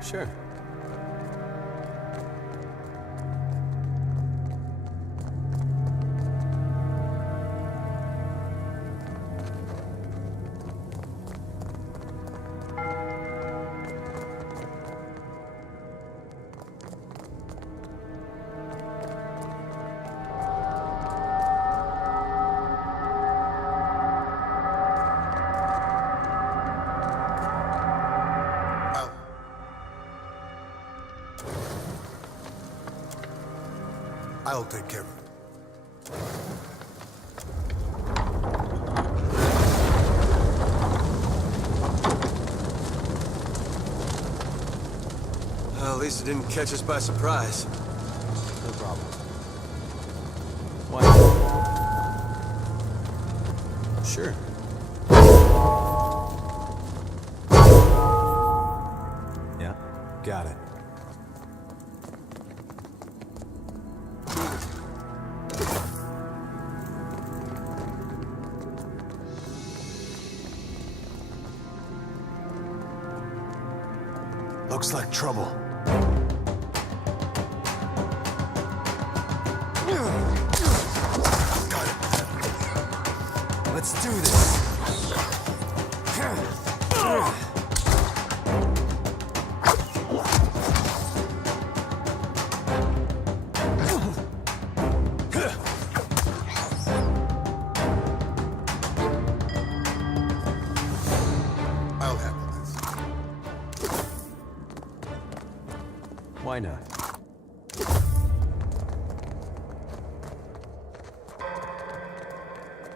Sure. I'll take care of it. Well, at least it didn't catch us by surprise. No problem. Why? Sure. Yeah, got it. Looks like trouble. Got it. Let's do this. I'll handle this. Why not?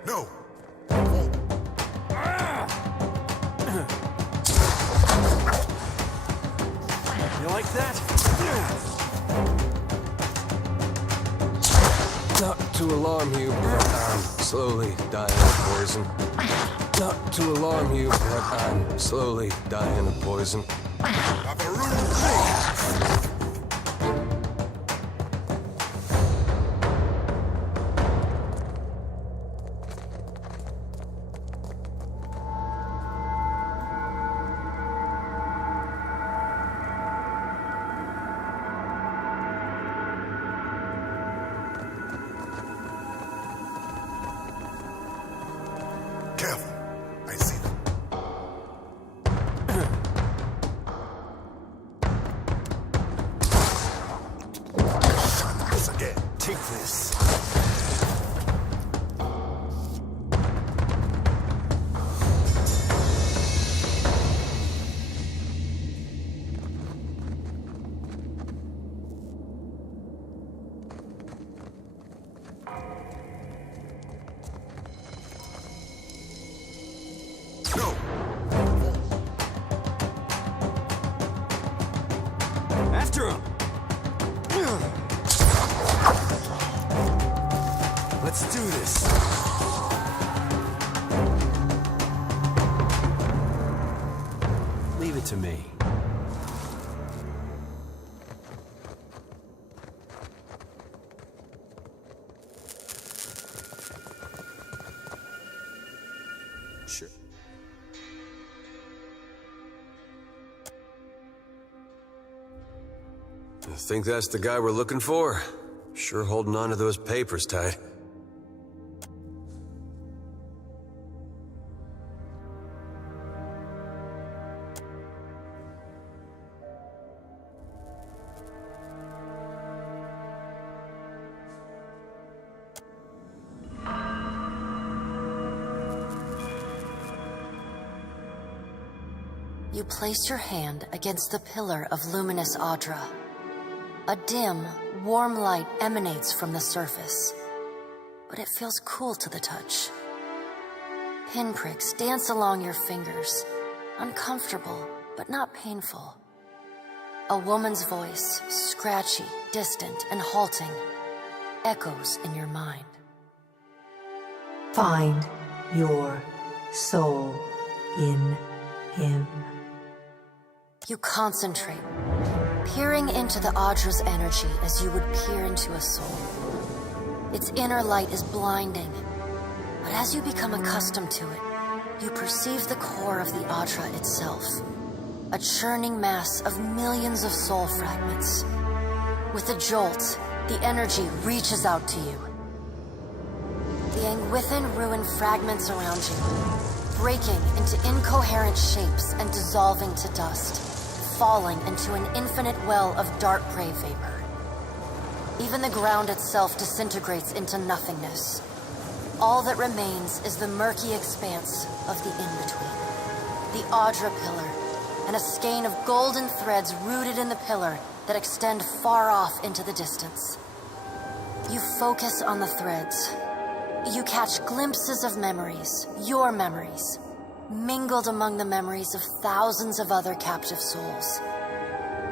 No. You like that? Not to alarm you, but I'm slowly dying of poison. Not to alarm you, but I'm slowly dying of poison. Careful. I see them. Shut this again. Take this. No. After him. Let's do this. Leave it to me. Sure. I think that's the guy we're looking for. Sure holding on to those papers tight. You place your hand against the pillar of luminous Audra. A dim, warm light emanates from the surface, but it feels cool to the touch. Pinpricks dance along your fingers, uncomfortable, but not painful. A woman's voice, scratchy, distant, and halting, echoes in your mind. Find your soul in him. You concentrate, peering into the Audra's energy as you would peer into a soul. Its inner light is blinding, but as you become accustomed to it, you perceive the core of the Audra itself. a churning mass of millions of soul fragments. With a jolt, the energy reaches out to you. The Angwithan ruin fragments around you, breaking into incoherent shapes and dissolving to dust, falling into an infinite well of dark gray vapor. Even the ground itself disintegrates into nothingness. All that remains is the murky expanse of the in-between. The Audra Pillar, and a skein of golden threads rooted in the pillar that extend far off into the distance. You focus on the threads. You catch glimpses of memories, your memories, mingled among the memories of thousands of other captive souls.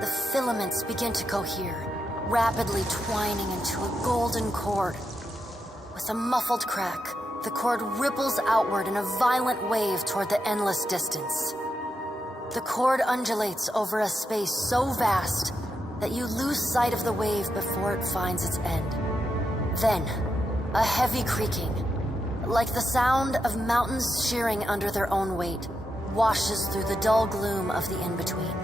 The filaments begin to cohere, rapidly twining into a golden cord. With a muffled crack, the cord ripples outward in a violent wave toward the endless distance. The cord undulates over a space so vast that you lose sight of the wave before it finds its end. Then, a heavy creaking, like the sound of mountains shearing under their own weight, washes through the dull gloom of the in-between.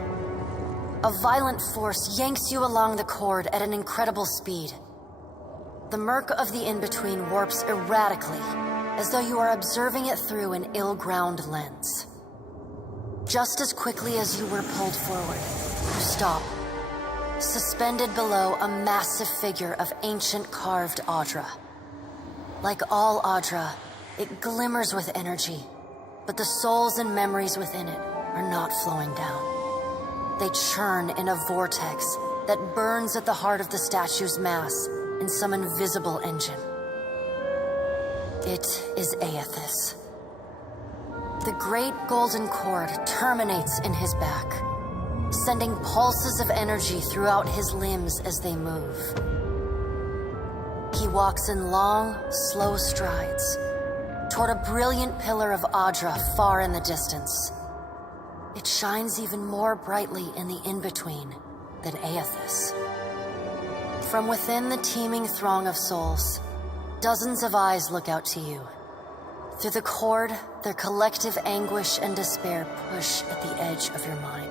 A violent force yanks you along the cord at an incredible speed. The murk of the in-between warps erratically, as though you are observing it through an ill-ground lens. Just as quickly as you were pulled forward, you stop, suspended below a massive figure of ancient carved Audra. Like all Audra, it glimmers with energy, but the souls and memories within it are not flowing down. They churn in a vortex that burns at the heart of the statue's mass in some invisible engine. It is Aethys. The great golden cord terminates in his back, sending pulses of energy throughout his limbs as they move. He walks in long, slow strides toward a brilliant pillar of Audra far in the distance. It shines even more brightly in the in-between than Aethys. From within the teeming throng of souls, dozens of eyes look out to you. Through the cord, their collective anguish and despair push at the edge of your mind.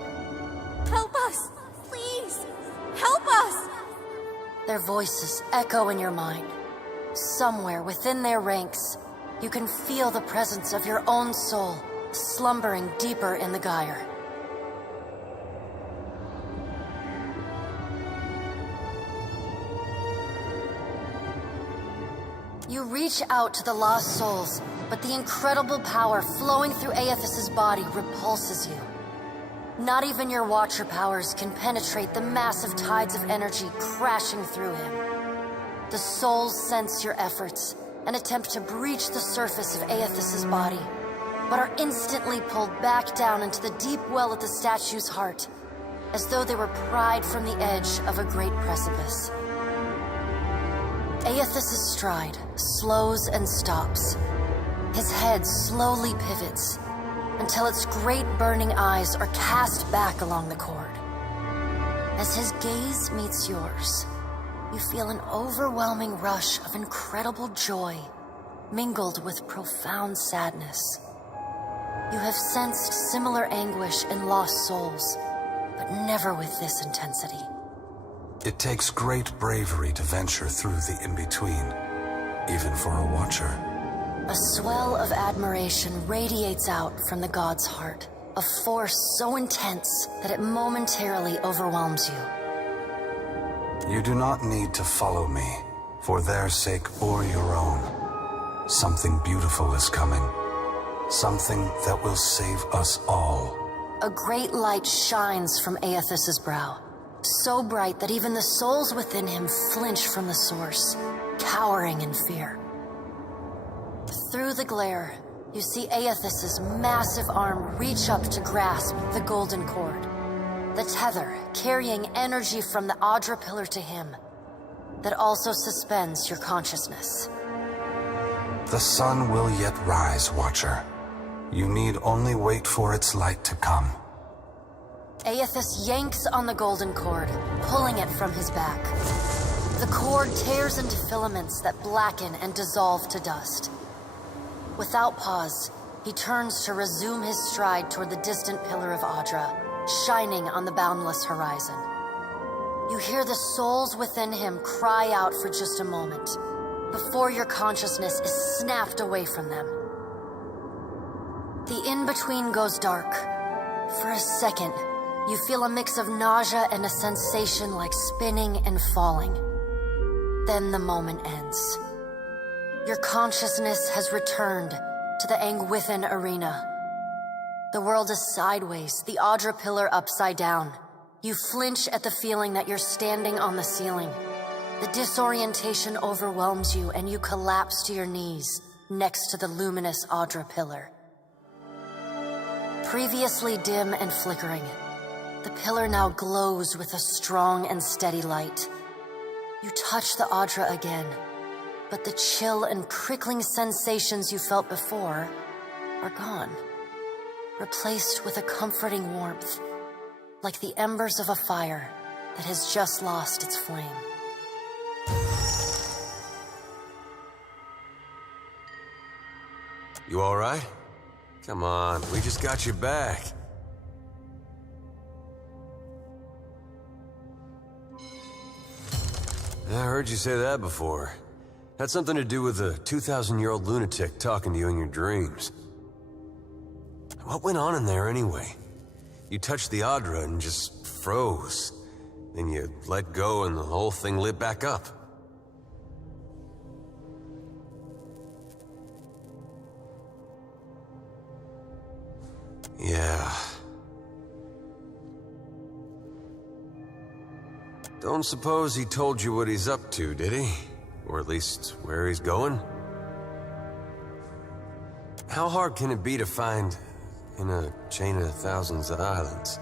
Help us! Please! Help us! Their voices echo in your mind. Somewhere within their ranks, you can feel the presence of your own soul slumbering deeper in the gyre. You reach out to the lost souls, but the incredible power flowing through Aethys' body repulses you. Not even your Watcher powers can penetrate the massive tides of energy crashing through him. The souls sense your efforts and attempt to breach the surface of Aethys' body, but are instantly pulled back down into the deep well at the statue's heart, as though they were pried from the edge of a great precipice. Aethys' stride slows and stops. His head slowly pivots until its great burning eyes are cast back along the cord. As his gaze meets yours, you feel an overwhelming rush of incredible joy mingled with profound sadness. You have sensed similar anguish in lost souls, but never with this intensity. It takes great bravery to venture through the in-between, even for a Watcher. A swell of admiration radiates out from the god's heart, a force so intense that it momentarily overwhelms you. You do not need to follow me, for their sake or your own. Something beautiful is coming. Something that will save us all. A great light shines from Aethys' brow, so bright that even the souls within him flinch from the source, cowering in fear. Through the glare, you see Aethys' massive arm reach up to grasp the golden cord, the tether carrying energy from the Audra pillar to him, that also suspends your consciousness. The sun will yet rise, Watcher. You need only wait for its light to come. Aethys yanks on the golden cord, pulling it from his back. The cord tears into filaments that blacken and dissolve to dust. Without pause, he turns to resume his stride toward the distant pillar of Audra, shining on the boundless horizon. You hear the souls within him cry out for just a moment, before your consciousness is snapped away from them. The in-between goes dark. For a second, you feel a mix of nausea and a sensation like spinning and falling. Then the moment ends. Your consciousness has returned to the Angwithan arena. The world is sideways, the Audra pillar upside down. You flinch at the feeling that you're standing on the ceiling. The disorientation overwhelms you and you collapse to your knees next to the luminous Audra pillar. Previously dim and flickering, the pillar now glows with a strong and steady light. You touch the Audra again, but the chill and prickling sensations you felt before are gone, replaced with a comforting warmth, like the embers of a fire that has just lost its flame. You all right? Come on, we just got you back. I heard you say that before. Had something to do with a 2,000-year-old lunatic talking to you in your dreams. What went on in there anyway? You touched the Audra and just froze. Then you let go and the whole thing lit back up. Yeah. Don't suppose he told you what he's up to, did he? Or at least where he's going? How hard can it be to find in a chain of thousands of islands?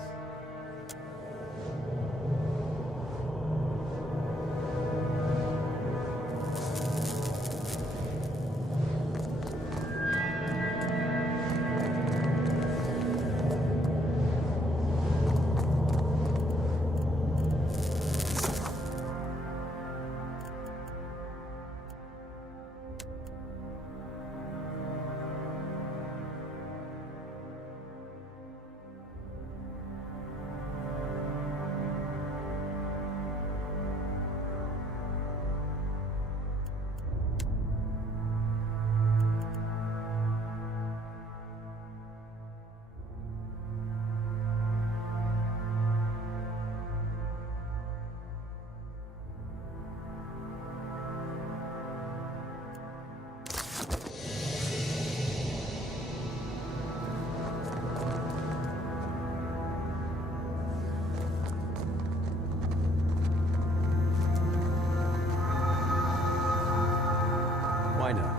Why not?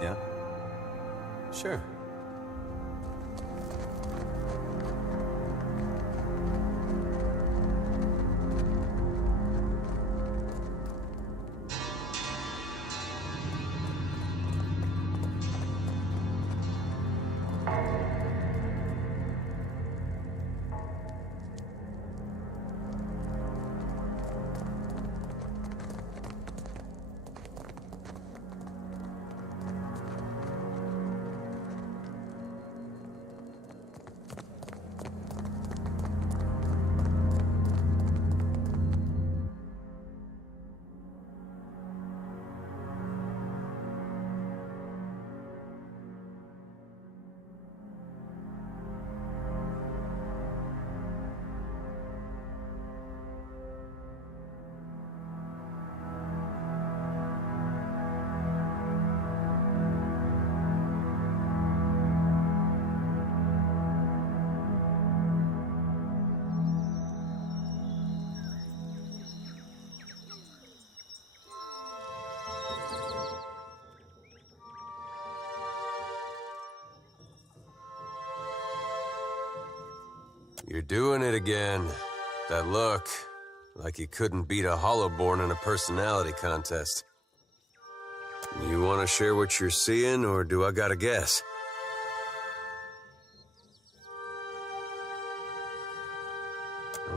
Yeah? Sure. You're doing it again. That look, like you couldn't beat a Hollowborn in a personality contest. You want to share what you're seeing, or do I gotta guess?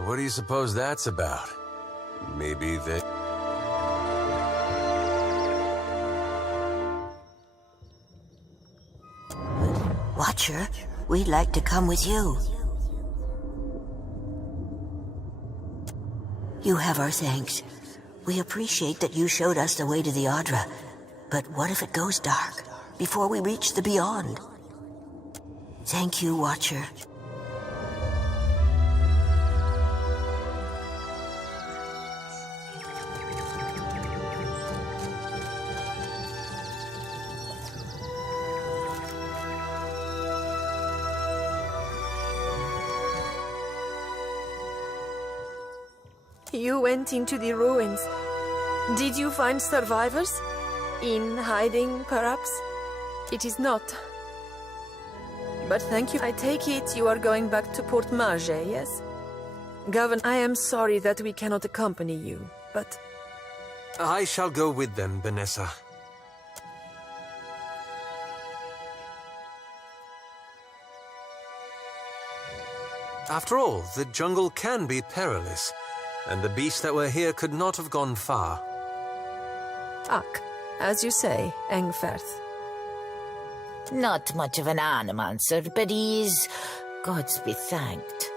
What do you suppose that's about? Maybe they... Watcher, we'd like to come with you. You have our thanks. We appreciate that you showed us the way to the Audra. But what if it goes dark before we reach the beyond? Thank you, Watcher. You went into the ruins. Did you find survivors? In hiding, perhaps? It is not. But thank you. I take it you are going back to Port Marge, yes? Governor, I am sorry that we cannot accompany you, but... I shall go with them, Vanessa. After all, the jungle can be perilous, and the beasts that were here could not have gone far. Ak, as you say, Engferth. Not much of an animancer, but he's, gods be thanked.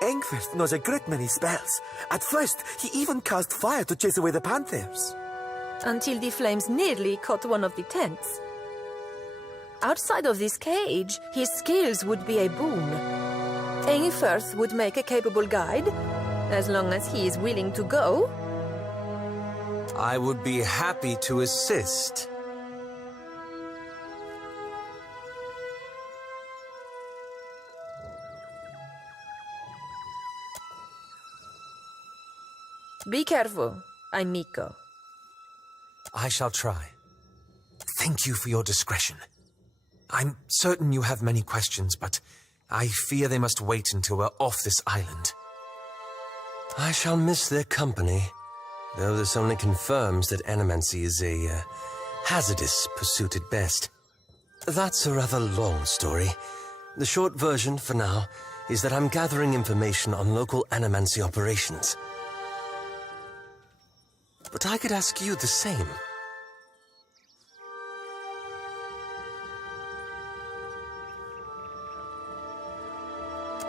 Engfirth knows a great many spells. At first, he even cast fire to chase away the panthers. Until the flames nearly caught one of the tents. Outside of this cage, his skills would be a boon. Engferth would make a capable guide, as long as he is willing to go. I would be happy to assist. Be careful, I'm Miko. I shall try. Thank you for your discretion. I'm certain you have many questions, but I fear they must wait until we're off this island. I shall miss their company, though this only confirms that animancy is a hazardous pursuit at best. That's a rather long story. The short version, for now, is that I'm gathering information on local animancy operations. But I could ask you the same.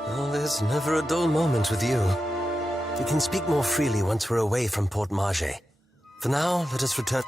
Oh, there's never a dull moment with you. We can speak more freely once we're away from Port Marge. For now, let us return...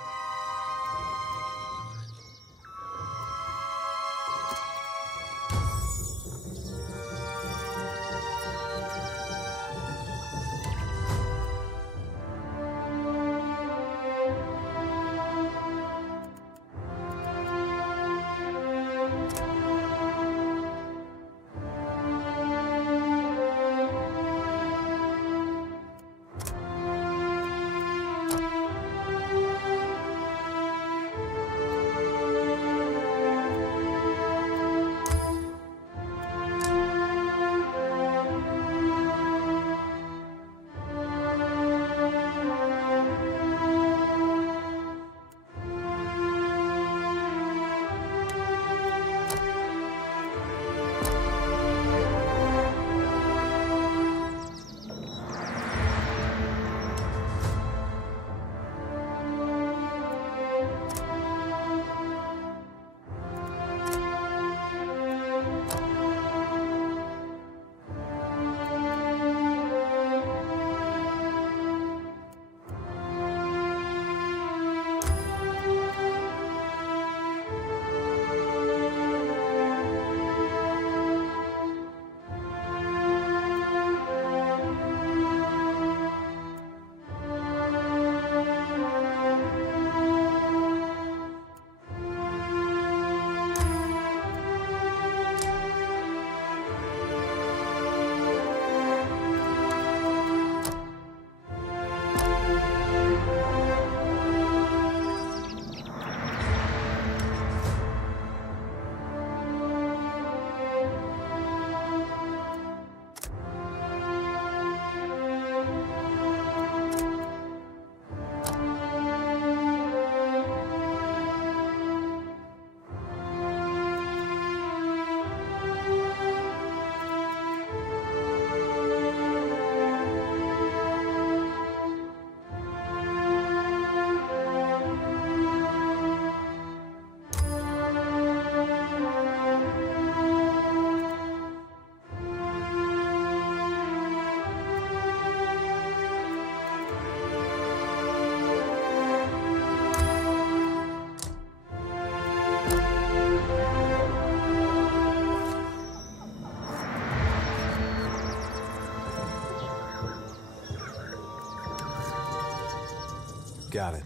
Got it.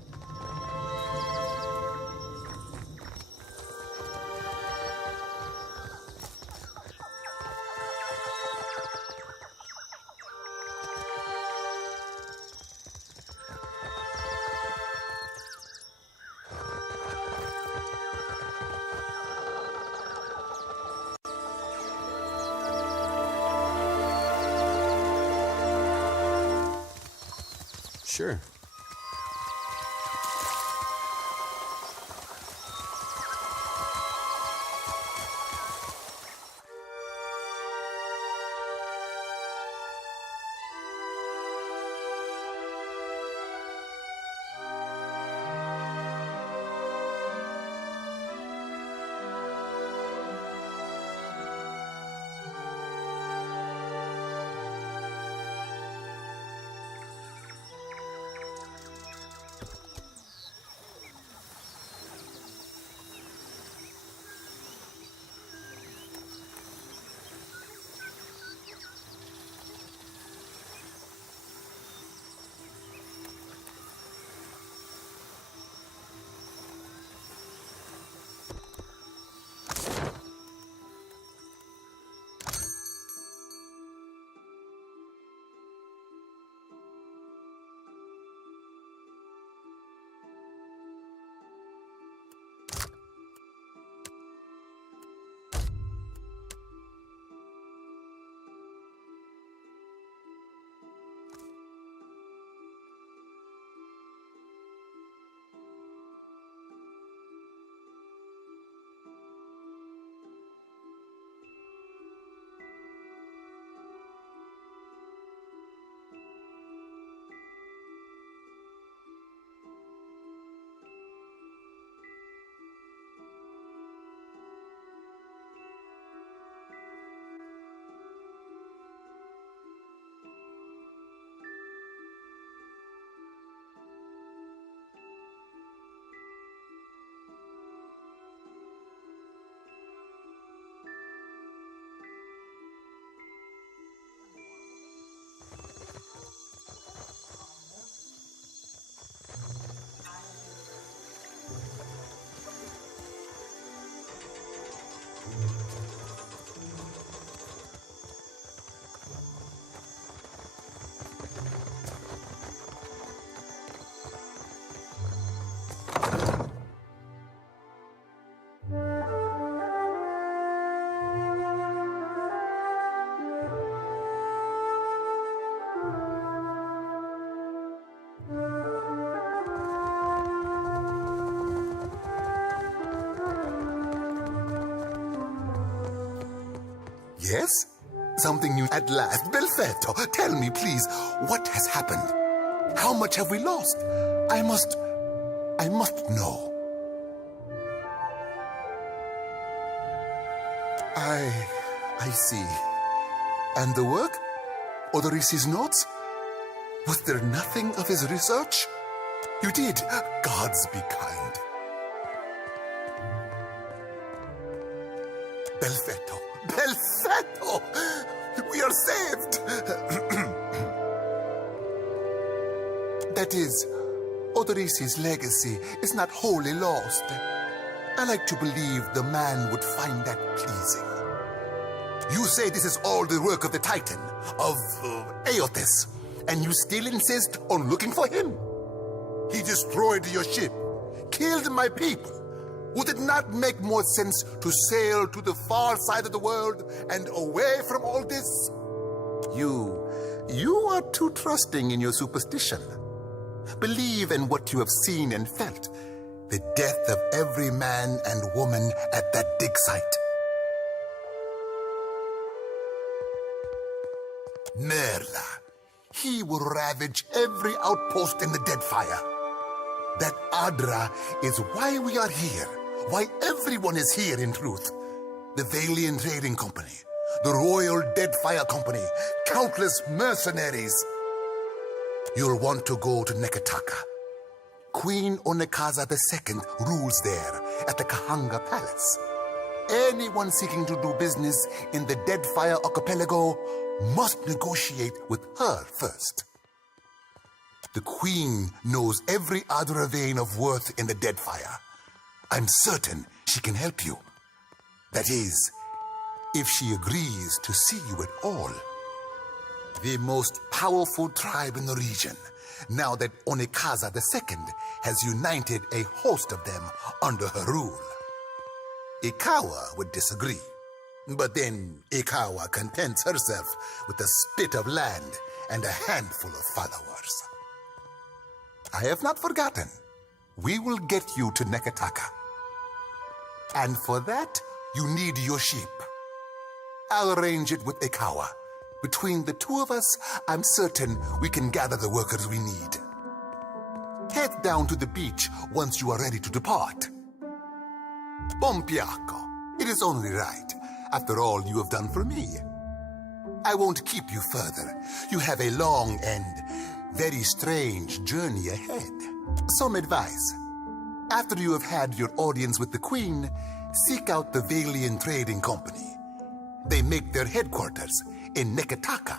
Sure. Yes? Something new at last. Belfetto, tell me, please, what has happened? How much have we lost? I must know. I see. And the work? Odorisi's notes? Was there nothing of his research? You did. Gods be kind. Belfetto! Belfetto! We are saved! That is, Odorisi's legacy is not wholly lost. I like to believe the man would find that pleasing. You say this is all the work of the Titan, of Aotis, and you still insist on looking for him? He destroyed your ship, killed my people. Would it not make more sense to sail to the far side of the world and away from all this? You are too trusting in your superstition. Believe in what you have seen and felt. The death of every man and woman at that dig site. Merla. He will ravage every outpost in the Deadfire. That Adra is why we are here. Why everyone is here, in truth. The Valiant Trading Company, the Royal Deadfire Company, countless mercenaries. You'll want to go to Nekataka. Queen Onekaza II rules there at the Kahanga Palace. Anyone seeking to do business in the Deadfire Archipelago must negotiate with her first. The Queen knows every Adra vein of worth in the Deadfire. I'm certain she can help you. That is, if she agrees to see you at all. The most powerful tribe in the region, now that Onekaza II has united a host of them under her rule. Ikawa would disagree, but then Ikawa contents herself with a spit of land and a handful of followers. I have not forgotten. We will get you to Nekataka. And for that, you need your sheep. I'll arrange it with Ikawa. Between the two of us, I'm certain we can gather the workers we need. Head down to the beach once you are ready to depart. Pompiaco, it is only right, after all you have done for me. I won't keep you further. You have a long and very strange journey ahead. Some advice. After you have had your audience with the Queen, seek out the Valian Trading Company. They make their headquarters in Nekataka,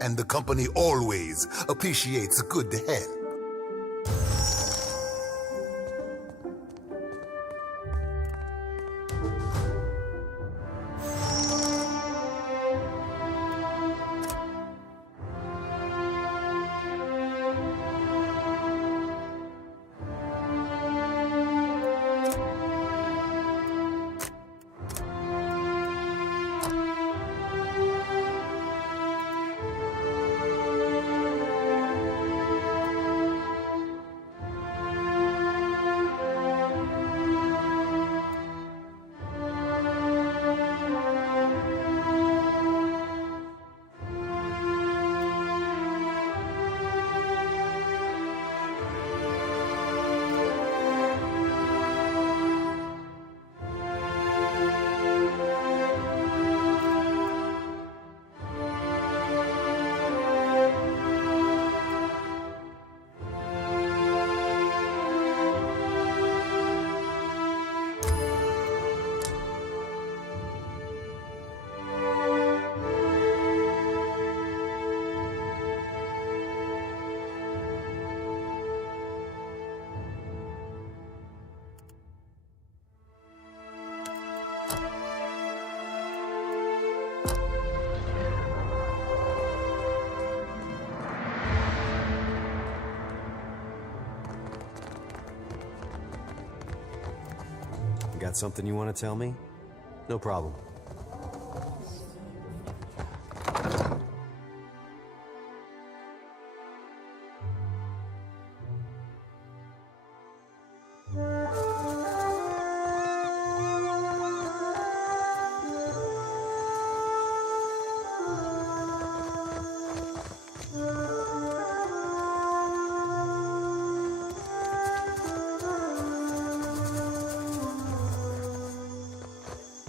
and the company always appreciates a good help. Got something you want to tell me? No problem.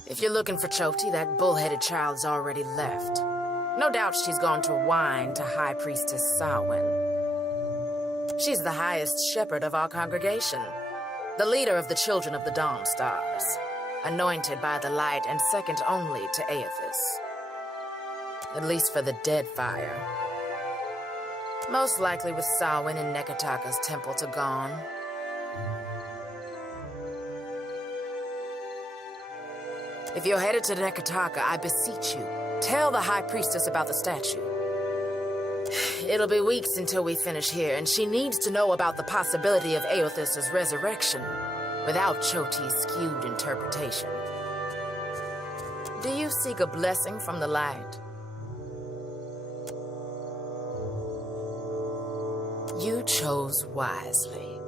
If you're looking for Choti, that bullheaded child's already left. No doubt she's gone to whine to High Priestess Samhain. She's the highest shepherd of our congregation, the leader of the Children of the Dawn Stars, anointed by the light and second only to Aethys. At least for the Deadfire. Most likely with Samhain and Nekataka's temple to gone. If you're headed to Nekataka, I beseech you, tell the High Priestess about the statue. It'll be weeks until we finish here, and she needs to know about the possibility of Aethys' resurrection without Choti's skewed interpretation. Do you seek a blessing from the light? You chose wisely.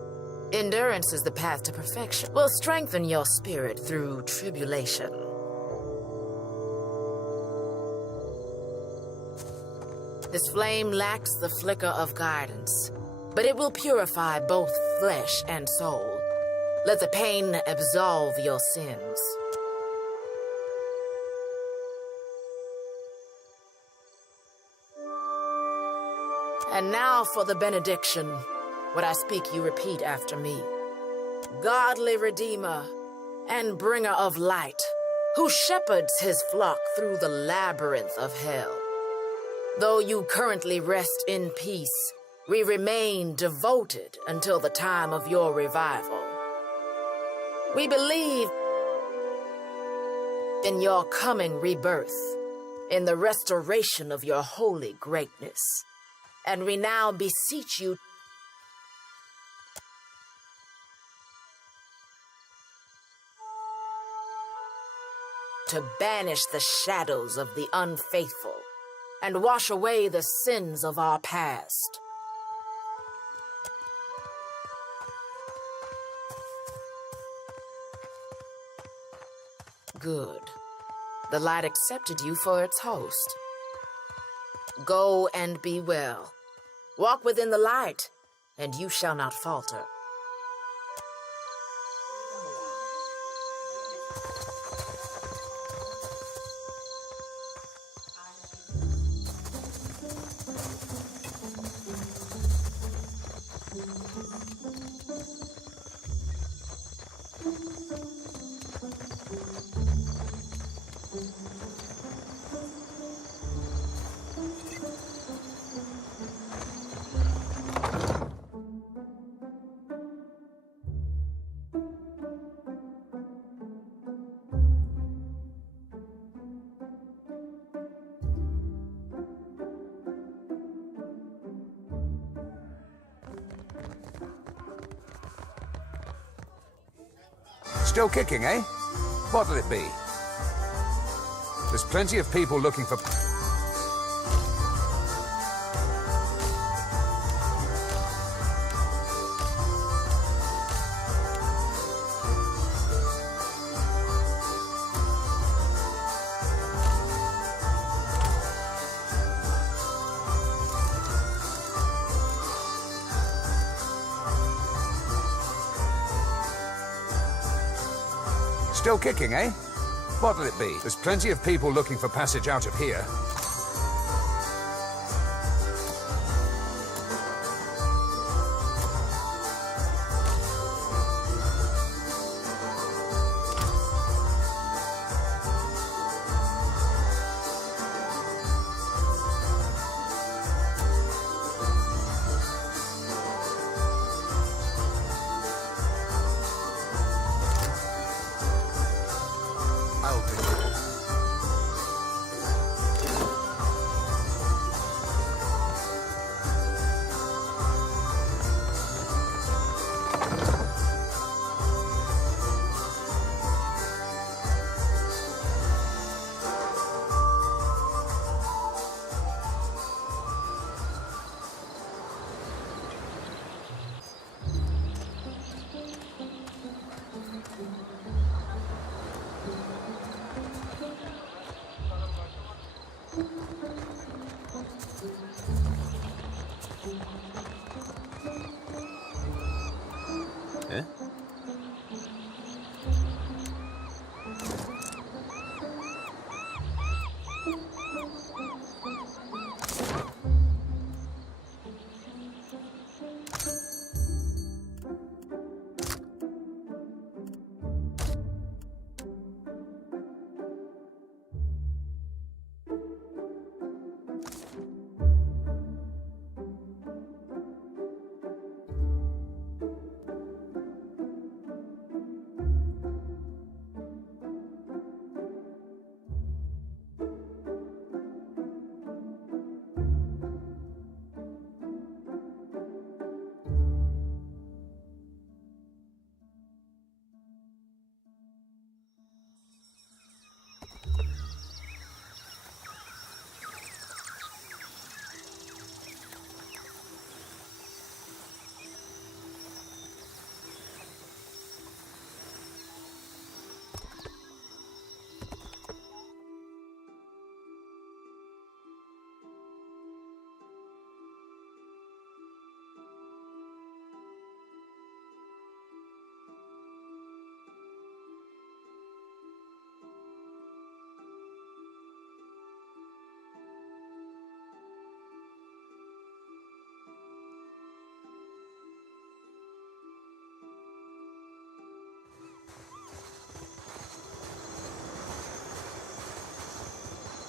Endurance is the path to perfection. Will strengthen your spirit through tribulation. This flame lacks the flicker of guidance, but it will purify both flesh and soul. Let the pain absolve your sins. And now for the benediction. What I speak, you repeat after me. Godly Redeemer and bringer of light, who shepherds his flock through the labyrinth of hell. Though you currently rest in peace, We remain devoted until the time of your revival. We believe in your coming rebirth, in the restoration of your holy greatness. And we now beseech you to banish the shadows of the unfaithful and wash away the sins of our past. Good. The light accepted you for its host. Go and be well. Walk within the light, and you shall not falter. Still kicking, eh? What'll it be? There's plenty of people looking for... Still kicking, eh? What'll it be? There's plenty of people looking for passage out of here.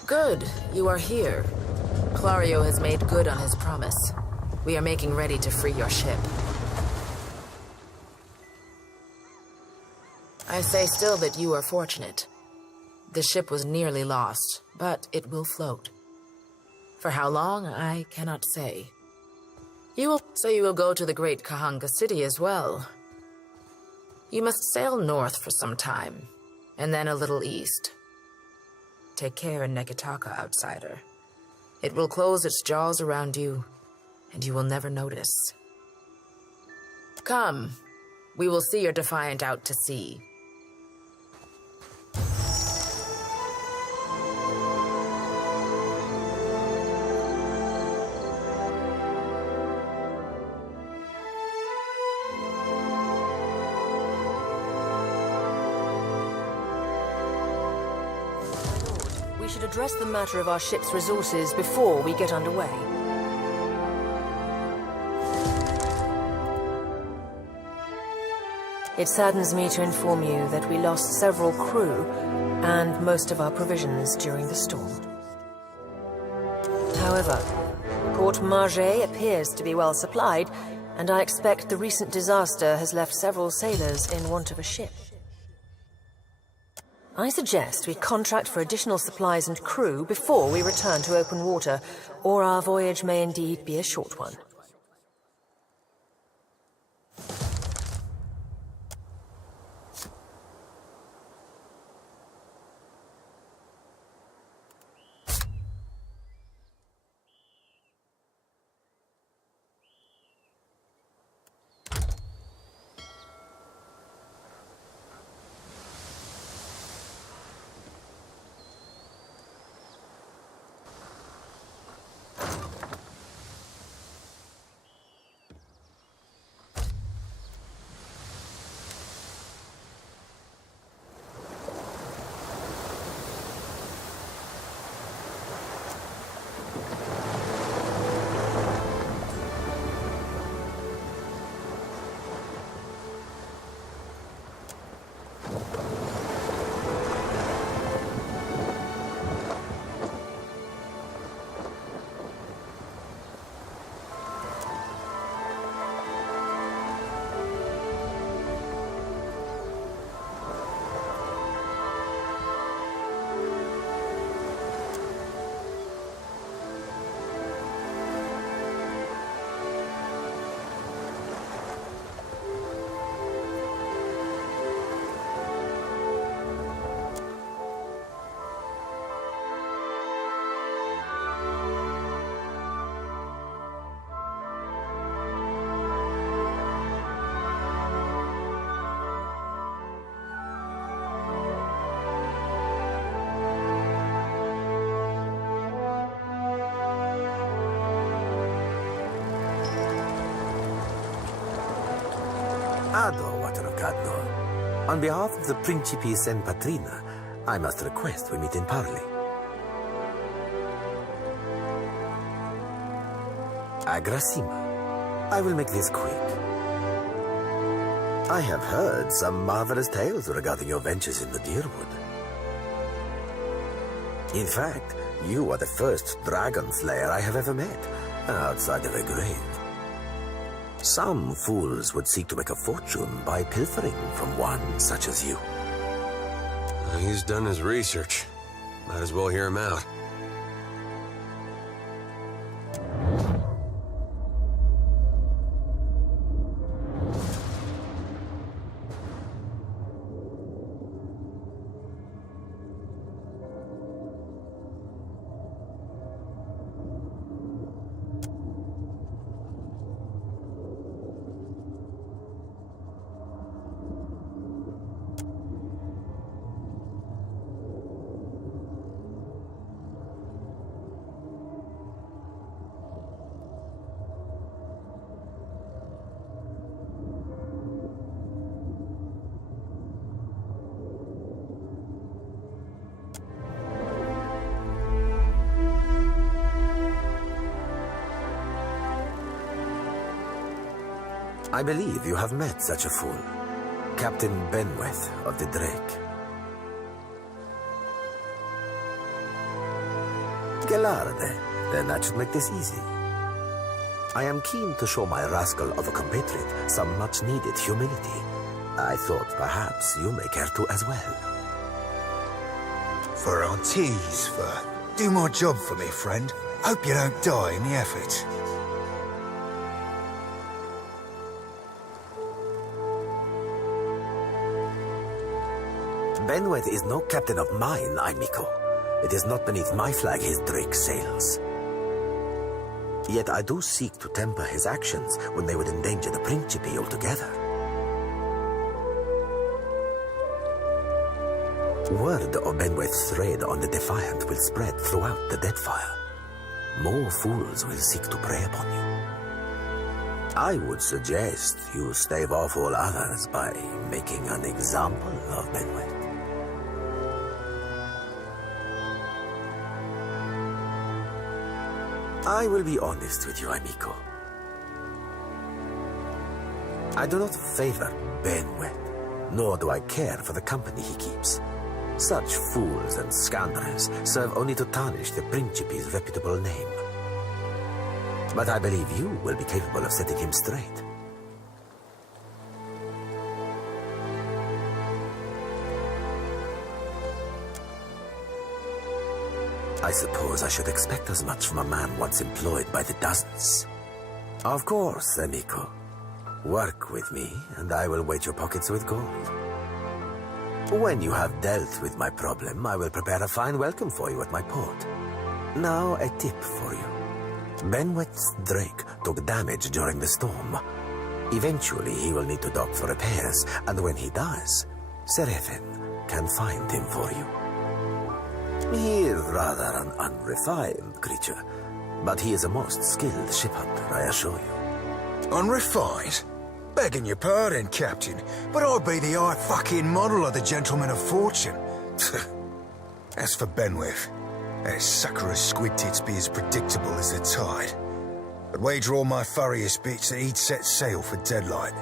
Good, you are here. Clario has made good on his promise. We are making ready to free your ship. I say still that you are fortunate. The ship was nearly lost, but it will float. For how long, I cannot say. You will go to the great Kahanga city as well. You must sail north for some time, and then a little east. Take care, Nekitaka, outsider. It will close its jaws around you, and you will never notice. Come, we will see your defiant out to sea. We should address the matter of our ship's resources before we get underway. It saddens me to inform you that we lost several crew and most of our provisions during the storm. However, Port Margé appears to be well supplied, and I expect the recent disaster has left several sailors in want of a ship. I suggest we contract for additional supplies and crew before we return to open water, or our voyage may indeed be a short one. Ado, Water of Cadno. On behalf of the Principes and Patrina, I must request we meet in parley. Agrasima. I will make this quick. I have heard some marvelous tales regarding your ventures in the Deerwood. In fact, you are the first dragon slayer I have ever met, outside of a grave. Some fools would seek to make a fortune by pilfering from one such as you. He's done his research. Might as well hear him out. I believe you have met such a fool. Captain Benweth of the Drake. Gelarde. Then that should make this easy. I am keen to show my rascal of a compatriot some much-needed humility. I thought perhaps you may care to as well. For our teas, do my job for me, friend. Hope you don't die in the effort. Benwet is no captain of mine, amico. It is not beneath my flag his drake sails. Yet I do seek to temper his actions when they would endanger the Principe altogether. Word of Benwet's raid on the Defiant will spread throughout the Deadfire. More fools will seek to prey upon you. I would suggest you stave off all others by making an example of Benwet. I will be honest with you, amico. I do not favor Benwet, nor do I care for the company he keeps. Such fools and scoundrels serve only to tarnish the Principe's reputable name. But I believe you will be capable of setting him straight. I suppose I should expect as much from a man once employed by the dozens. Of course, amico. Work with me, and I will weight your pockets with gold. When you have dealt with my problem, I will prepare a fine welcome for you at my port. Now, a tip for you. Benwet's drake took damage during the storm. Eventually, he will need to dock for repairs, and when he does, Seraphin can find him for you. He is rather an unrefined creature, but he is a most skilled ship hunter, I assure you. Unrefined? Begging your pardon, Captain, but I'd be the high fucking model of the Gentleman of Fortune. As for Benweth, that sucker of squid tits be as predictable as the tide. I'd wager all my furriest bits that he'd set sail for Deadlight.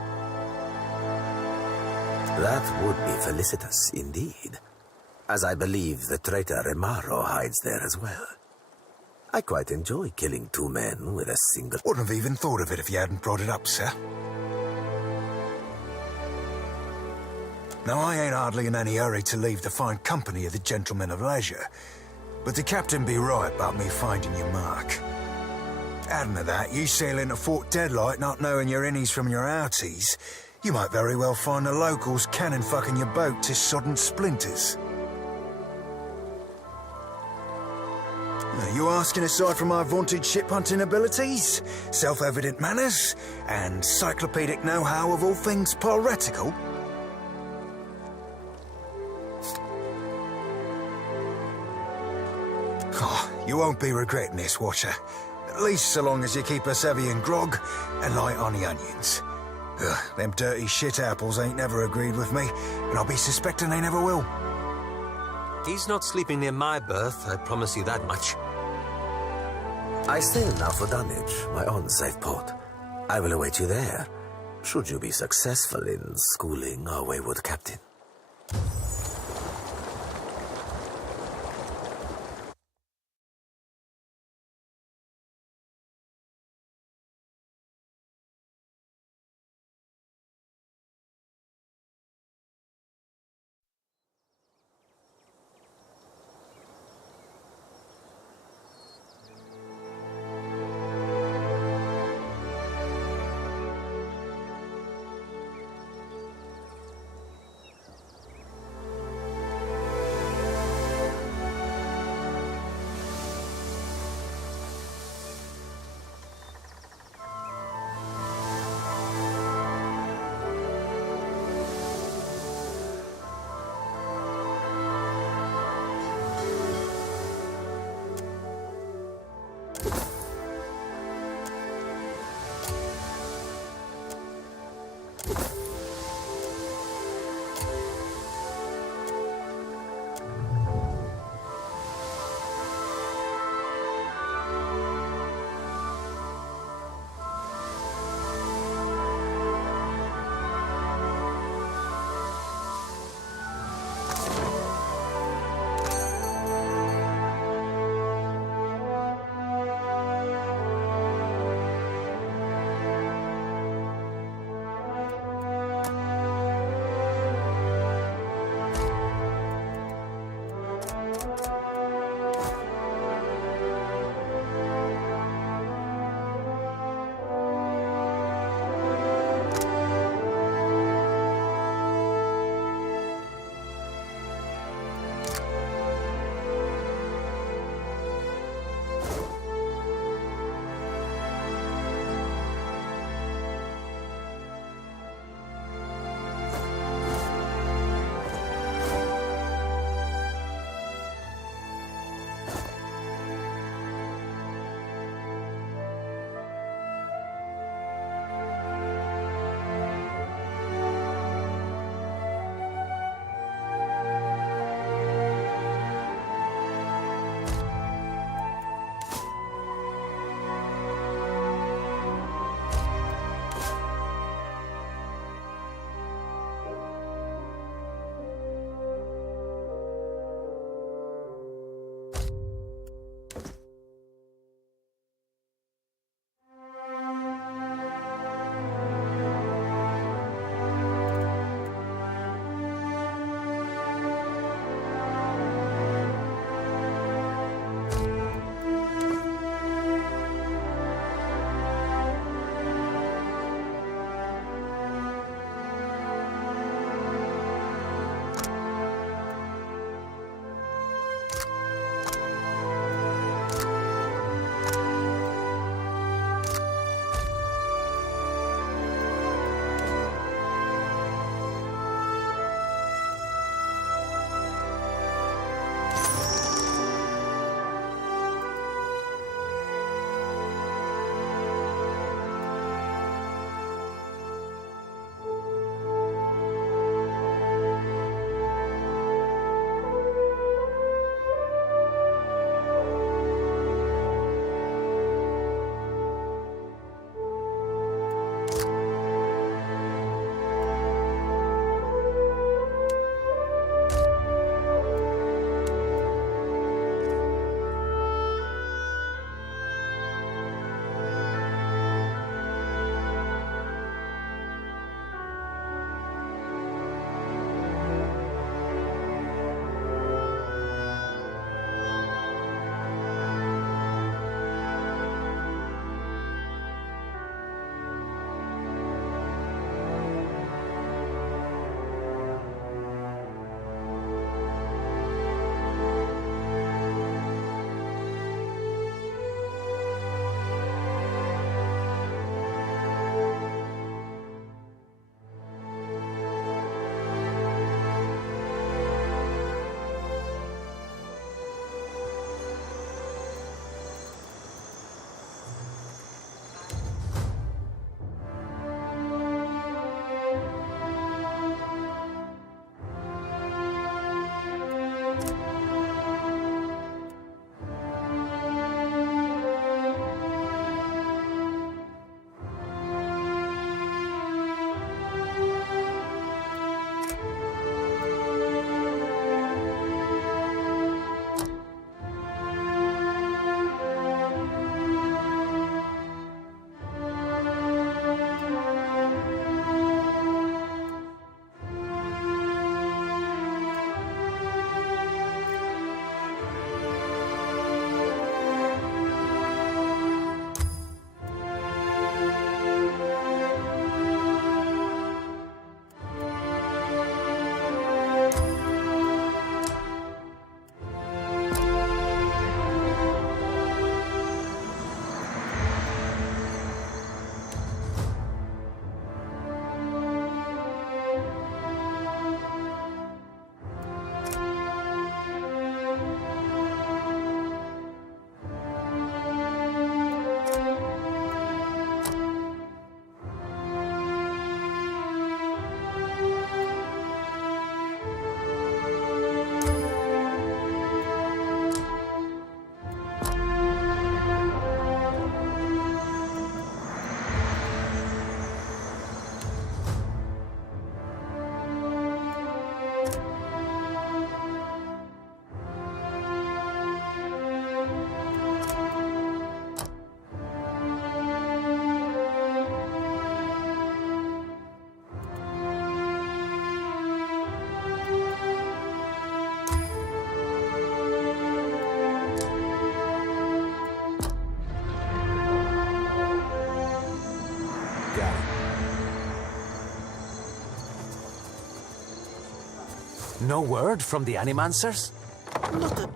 That would be felicitous indeed, as I believe the traitor Remaro hides there as well. I quite enjoy killing two men with a single... Wouldn't have even thought of it if you hadn't brought it up, sir. Now, I ain't hardly in any hurry to leave the fine company of the Gentlemen of Leisure, but the captain be right about me finding your mark. Adding to that, you sail into Fort Deadlight not knowing your innies from your outies, you might very well find the locals cannon fucking your boat to sodden splinters. Are you asking aside from my vaunted ship-hunting abilities, self-evident manners, and encyclopedic know-how of all things piratical? Oh, you won't be regretting this, Watcher. At least so long as you keep us heavy in grog and light on the onions. Ugh, them dirty shit apples ain't never agreed with me, and I'll be suspecting they never will. He's not sleeping near my berth, I promise you that much. I sail now for Dunwich, my own safe port. I will await you there, should you be successful in schooling our wayward captain. No word from the Animancers? Not a...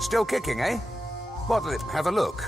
Still kicking, eh? Bottle it. Have a look.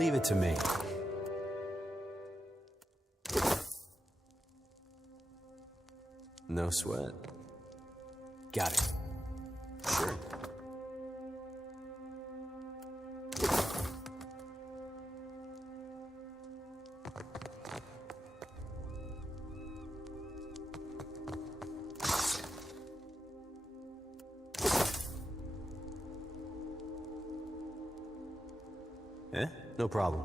Leave it to me. No sweat. Got it. Sure. Eh? No problem.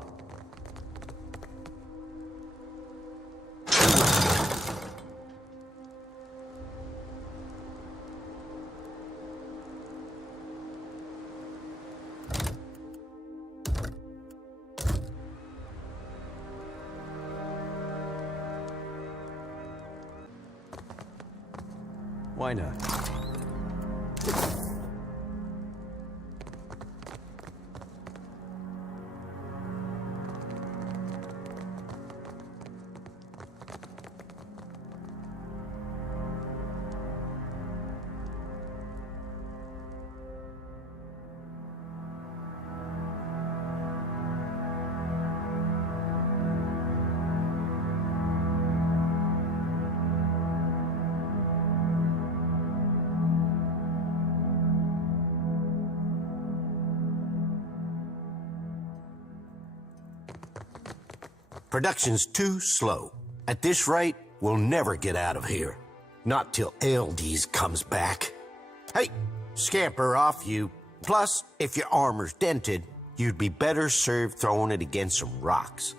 Why not? Production's too slow. At this rate, we'll never get out of here. Not till Eldies comes back. Hey, scamper off you. Plus, if your armor's dented, you'd be better served throwing it against some rocks.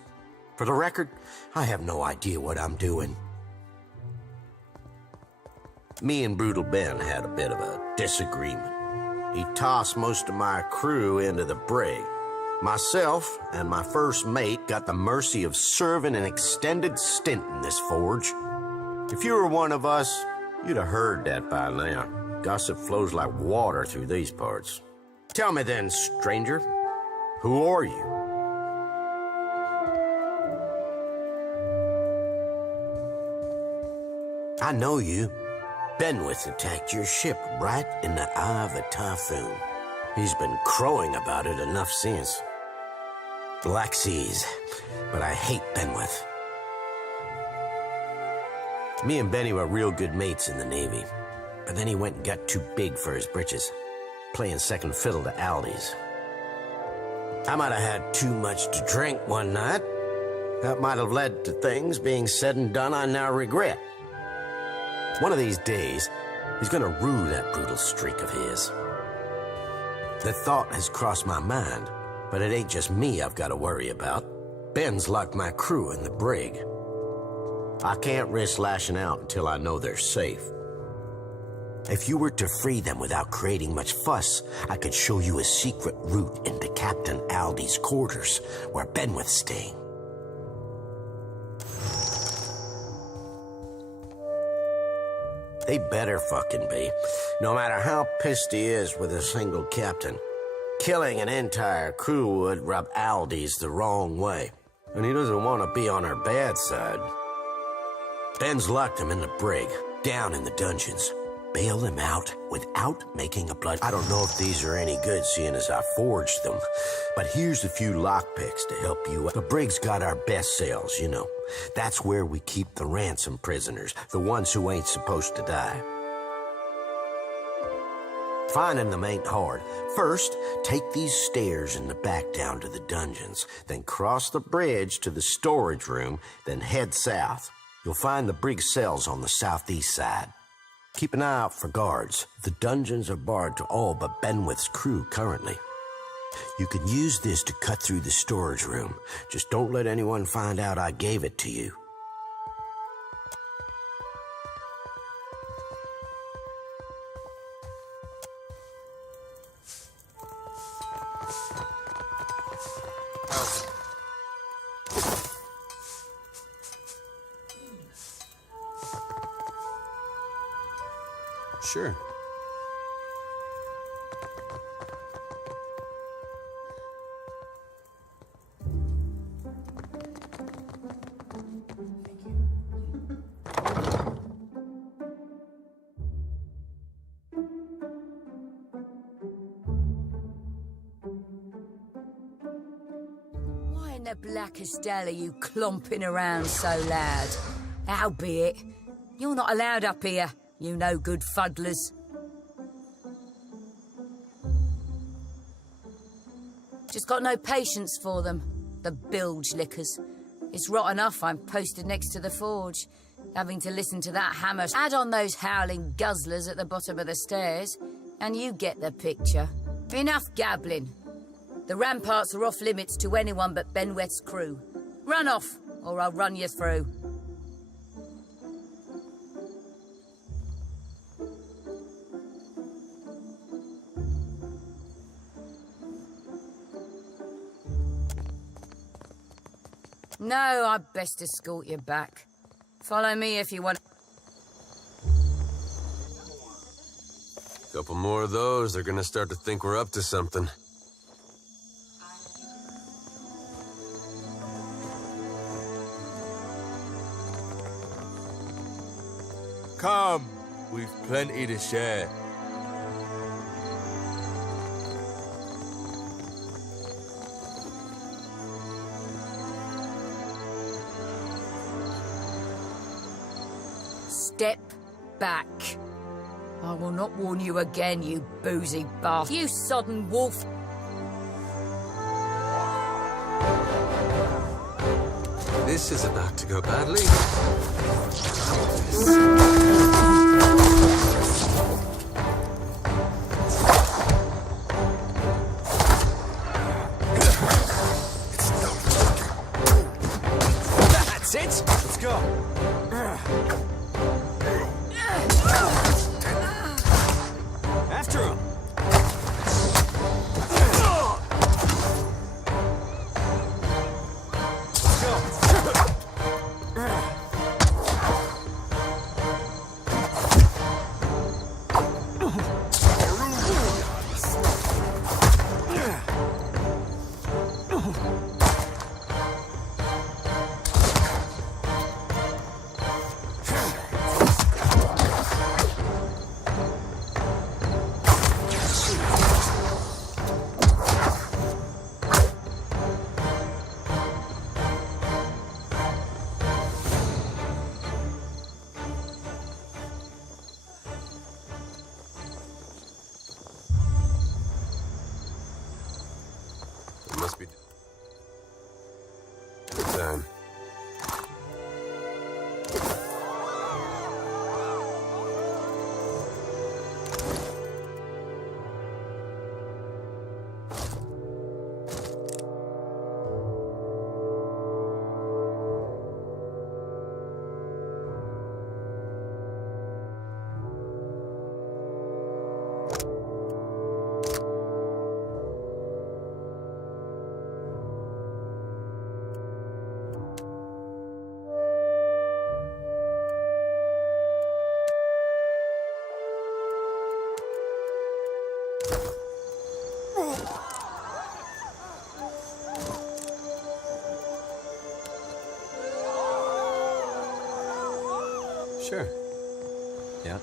For the record, I have no idea what I'm doing. Me and Brutal Ben had a bit of a disagreement. He tossed most of my crew into the brig. Myself and my first mate got the mercy of serving an extended stint in this forge. If you were one of us, you'd have heard that by now. Gossip flows like water through these parts. Tell me then, stranger, who are you? I know you. Benwith attacked your ship right in the eye of a typhoon. He's been crowing about it enough since. Black Seas, but I hate Benwith. Me and Benny were real good mates in the Navy, but then he went and got too big for his britches, playing second fiddle to Aldi's. I might have had too much to drink one night. That might have led to things being said and done I now regret. One of these days, he's gonna rue that brutal streak of his. The thought has crossed my mind, but it ain't just me I've got to worry about. Ben's locked my crew in the brig. I can't risk lashing out until I know they're safe. If you were to free them without creating much fuss, I could show you a secret route into Captain Aldi's quarters, where Benwith's staying. They better fucking be, no matter how pissed he is with a single captain. Killing an entire crew would rub Aldi's the wrong way, and he doesn't want to be on our bad side. Ben's locked them in the brig, down in the dungeons. Bail them out without making a blood... I don't know if these are any good, seeing as I forged them, but here's a few lockpicks to help you. The brig's got our best cells, you know. That's where we keep the ransom prisoners, the ones who ain't supposed to die. Finding them ain't hard. First, take these stairs in the back down to the dungeons, then cross the bridge to the storage room, then head south. You'll find the brig cells on the southeast side. Keep an eye out for guards. The dungeons are barred to all but Benwith's crew currently. You can use this to cut through the storage room. Just don't let anyone find out I gave it to you. Sure. in the blackest hell are you clomping around so loud? Howbeit, you're not allowed up here, you no good fuddlers. Just got no patience for them, the bilge lickers. It's rot enough I'm posted next to the forge, having to listen to that hammer. Add on those howling guzzlers at the bottom of the stairs, and you get the picture. Enough gabbling. The ramparts are off limits to anyone but Benweth's crew. Run off, or I'll run you through. No, I'd best escort you back. Follow me if you want. Couple more of those, they're gonna start to think we're up to something. Come, we've plenty to share. Step back. I will not warn you again, you boozy bastard. You sodden wolf. This is about to go badly. That's it! Let's go! After him! Must be time. Sure. Yeah.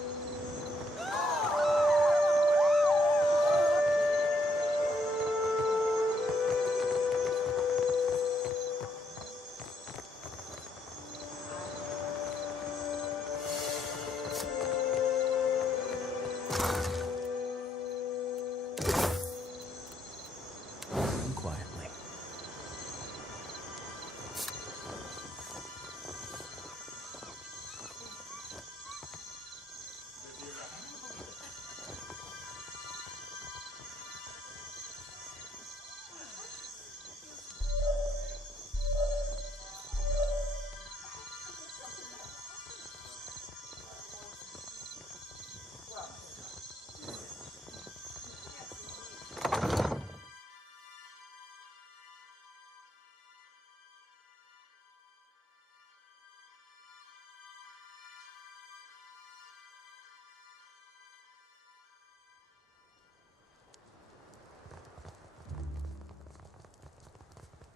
Quietly.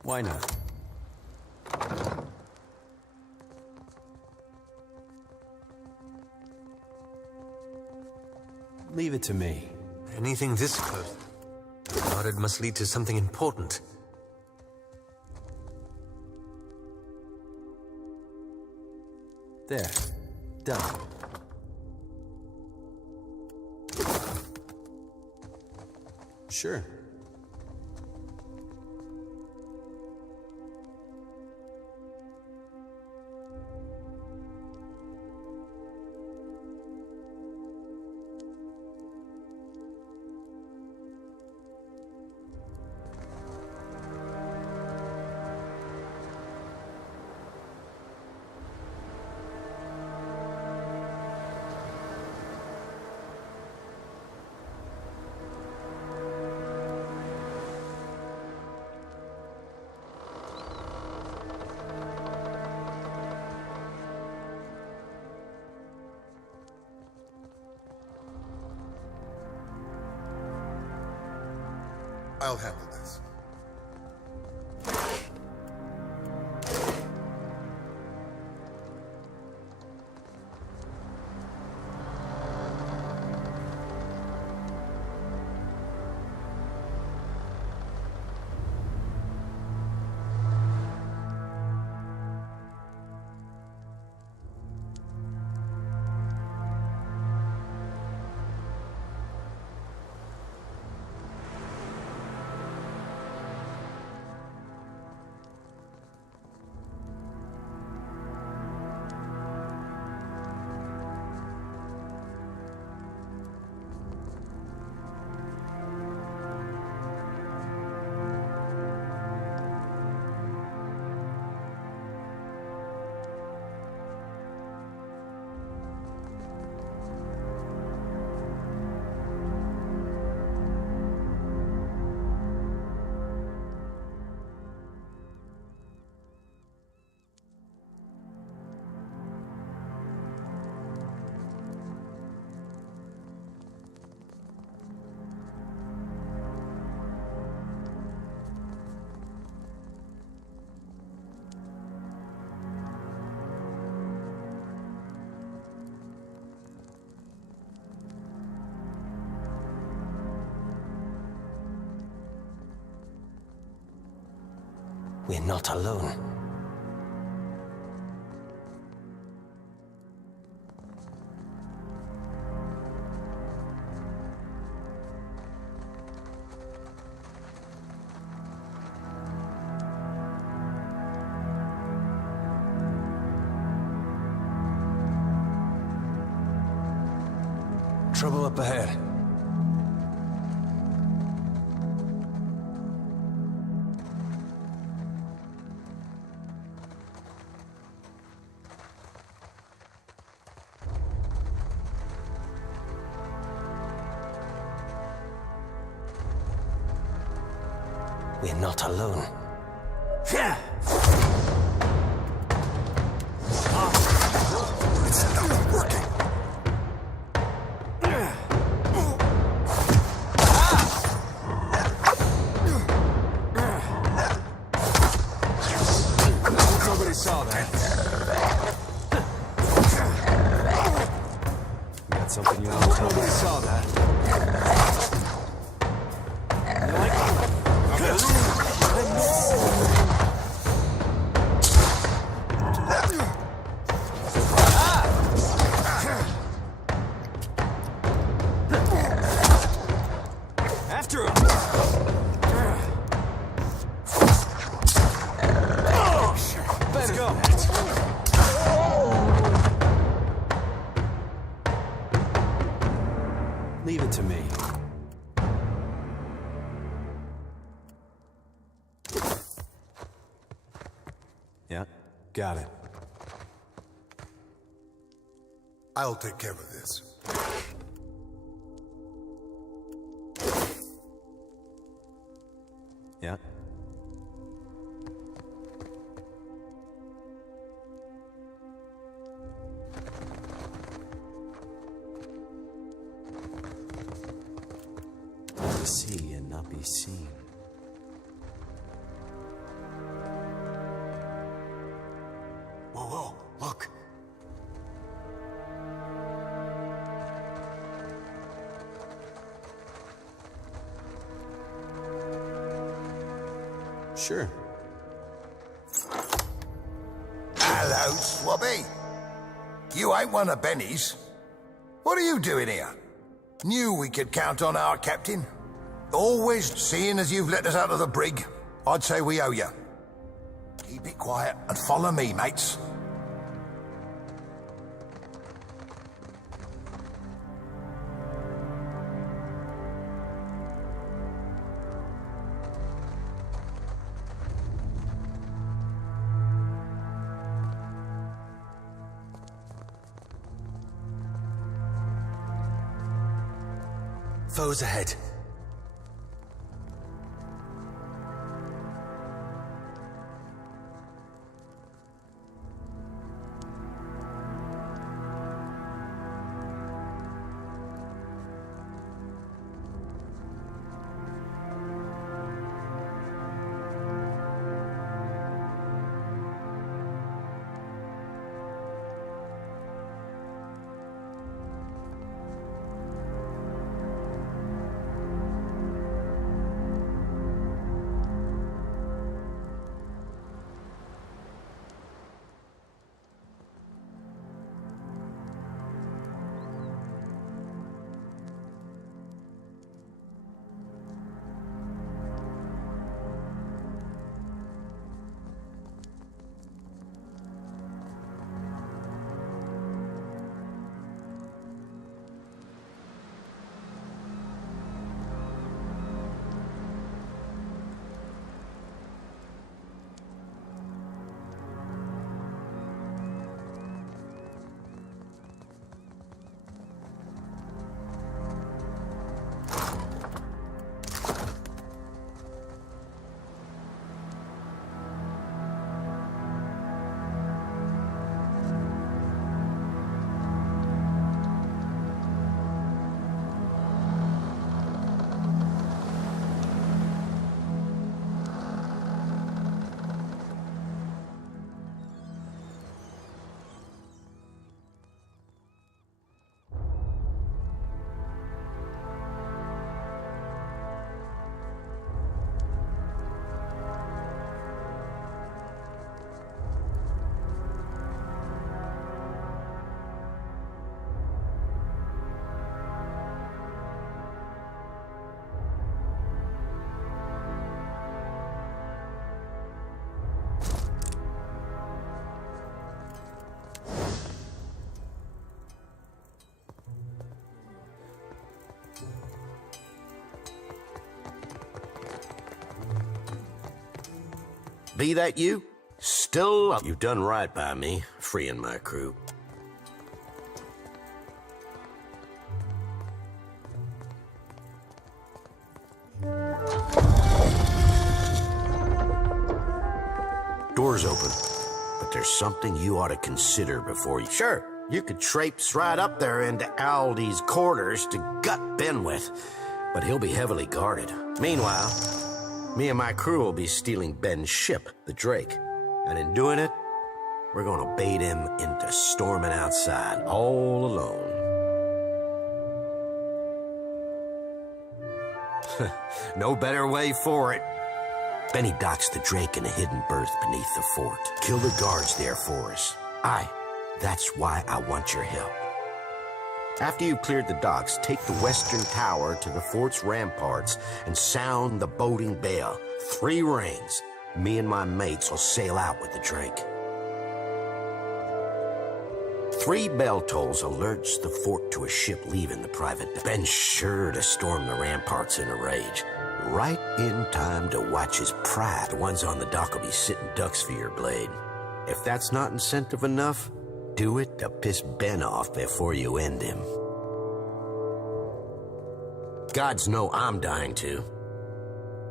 Why not? Leave it to me. Anything this close, thought it must lead to something important. There. Done. Sure. I'll handle this. We're not alone. Trouble up ahead. We're not alone. It's not working. Nobody saw that. You got something you want to tell me? Nobody saw that. After him! Let's go! Leave it to me. Yeah, got it. I'll take care of this. Yeah. To see and not be seen. Whoa, whoa, look. Sure. Hello, Swabby. You ain't one of Benny's. What are you doing here? Knew we could count on our captain. Always, seeing as you've let us out of the brig, I'd say we owe you. Keep it quiet and follow me, mates. Foes ahead. Be that you? Still up. You've done right by me, freeing my crew. Door's open, but there's something you ought to consider before you... Sure, you could traipse right up there into Aldi's quarters to gut Ben with, but he'll be heavily guarded. Meanwhile, me and my crew will be stealing Ben's ship, the Drake. And in doing it, we're gonna bait him into storming outside all alone. No better way for it. Benny docks the Drake in a hidden berth beneath the fort. Kill the guards there for us. Aye, that's why I want your help. After you've cleared the docks, take the western tower to the fort's ramparts and sound the boating bell. 3 rings. Me and my mates will sail out with the Drake. 3 bell tolls alerts the fort to a ship leaving the private. Ben's sure to storm the ramparts in a rage. Right in time to watch his pride. The ones on the dock will be sitting ducks for your blade. If that's not incentive enough, do it to piss Ben off before you end him. Gods know I'm dying to.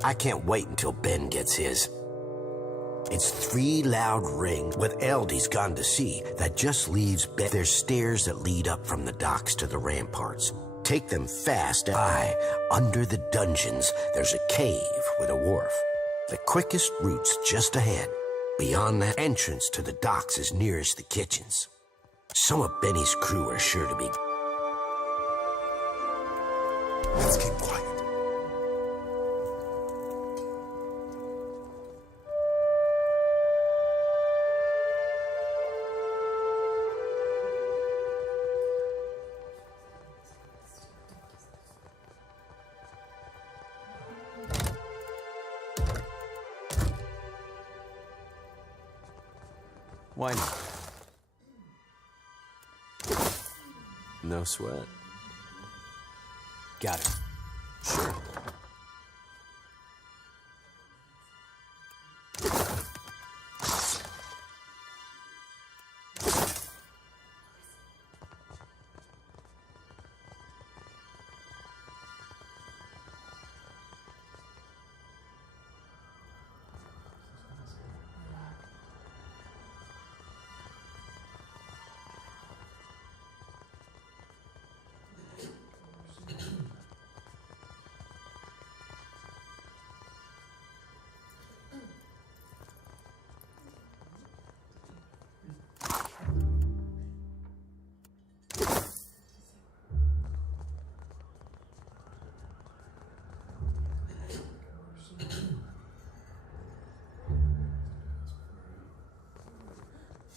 I can't wait until Ben gets his. It's 3 loud rings with Aldi's gone to sea that just leaves Ben. There's stairs that lead up from the docks to the ramparts. Take them fast. Aye, under the dungeons, there's a cave with a wharf. The quickest route's just ahead. Beyond that, entrance to the docks is nearest the kitchens. Some of Benny's crew are sure to be... Let's keep quiet. Why not? No sweat. Got it. Sure.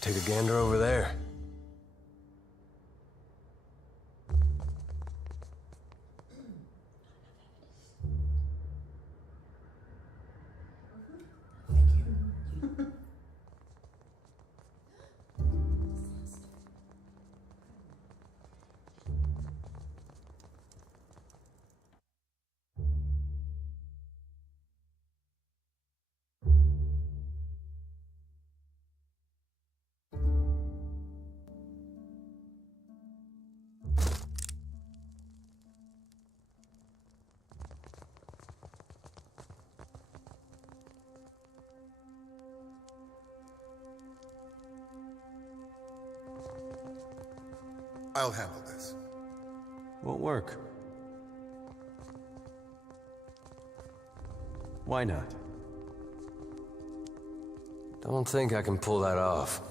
Take a gander over there. I'll handle this. Won't work. Why not? Don't think I can pull that off.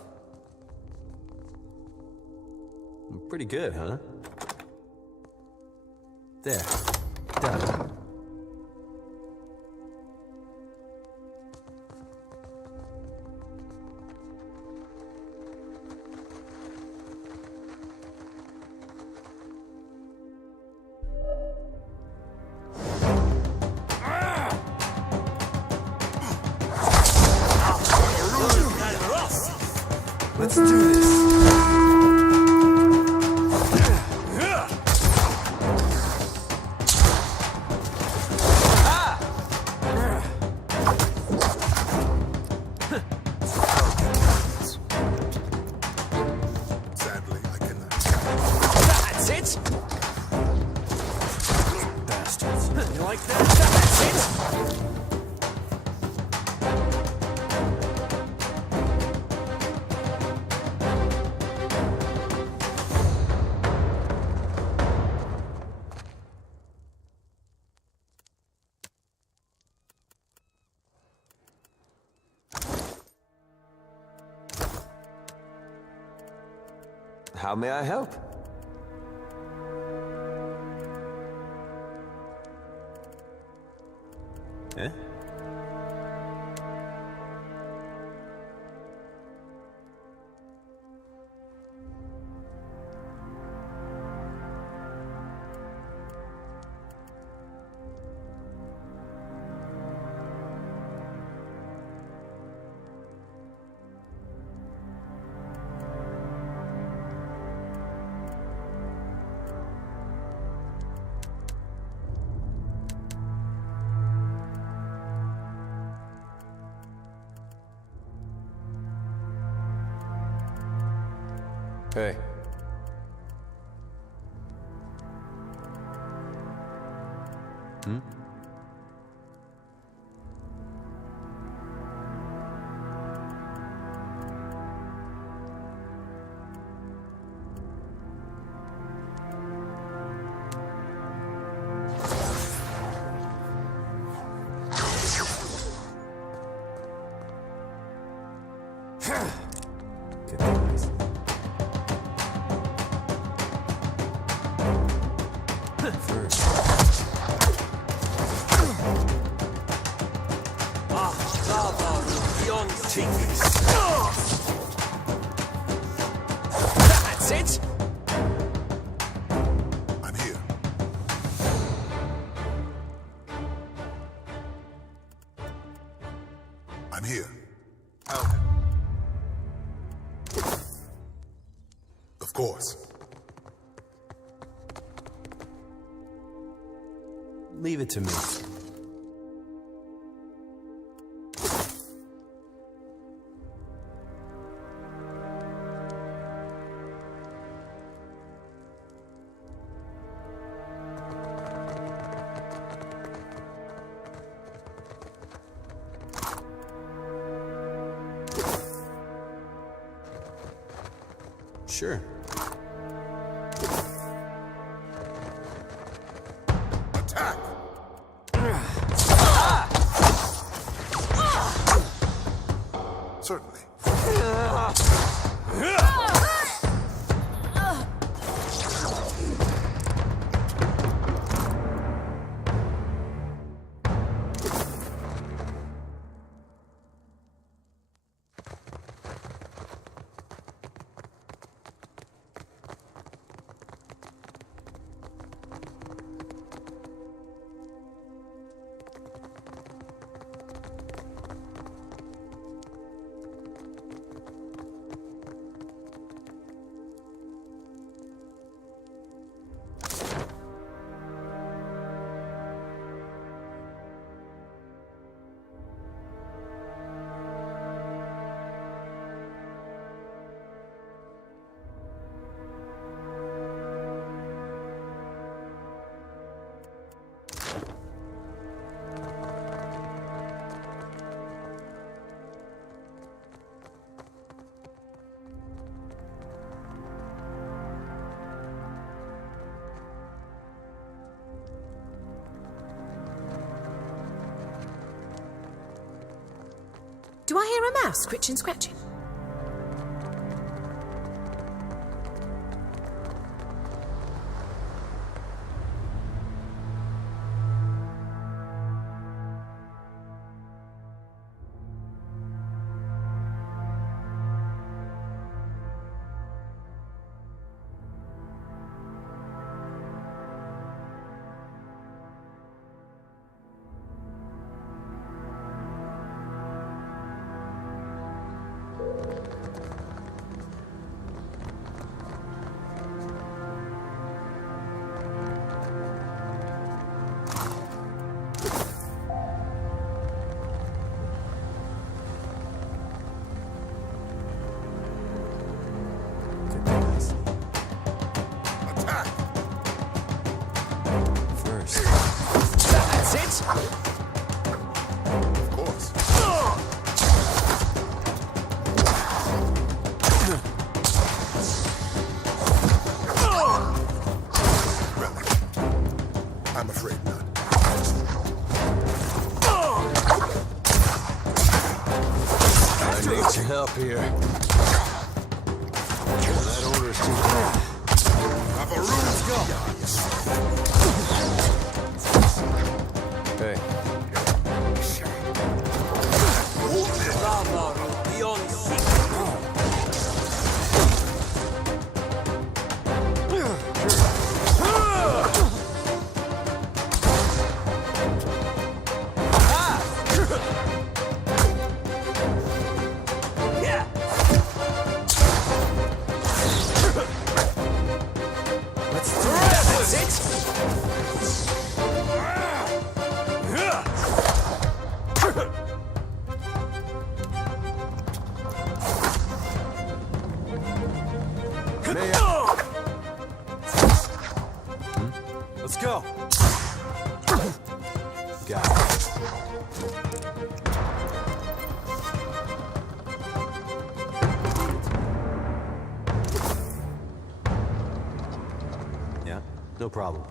Pretty good, huh? There. Done. Let's do this. Sadly, I cannot. That's it. Bastards. You like that? That's it. How may I help? Eh? Hey. Hmm? Get these. First. That's it. I'm here. I'm here. course. Leave it to me. Sure. Attack! Certainly. Do I hear a mouse scritching, scratching? I'm afraid not. I need some help here. That order's too bad. Let's go. Hey. Let's go. Got it. Yeah, no problem.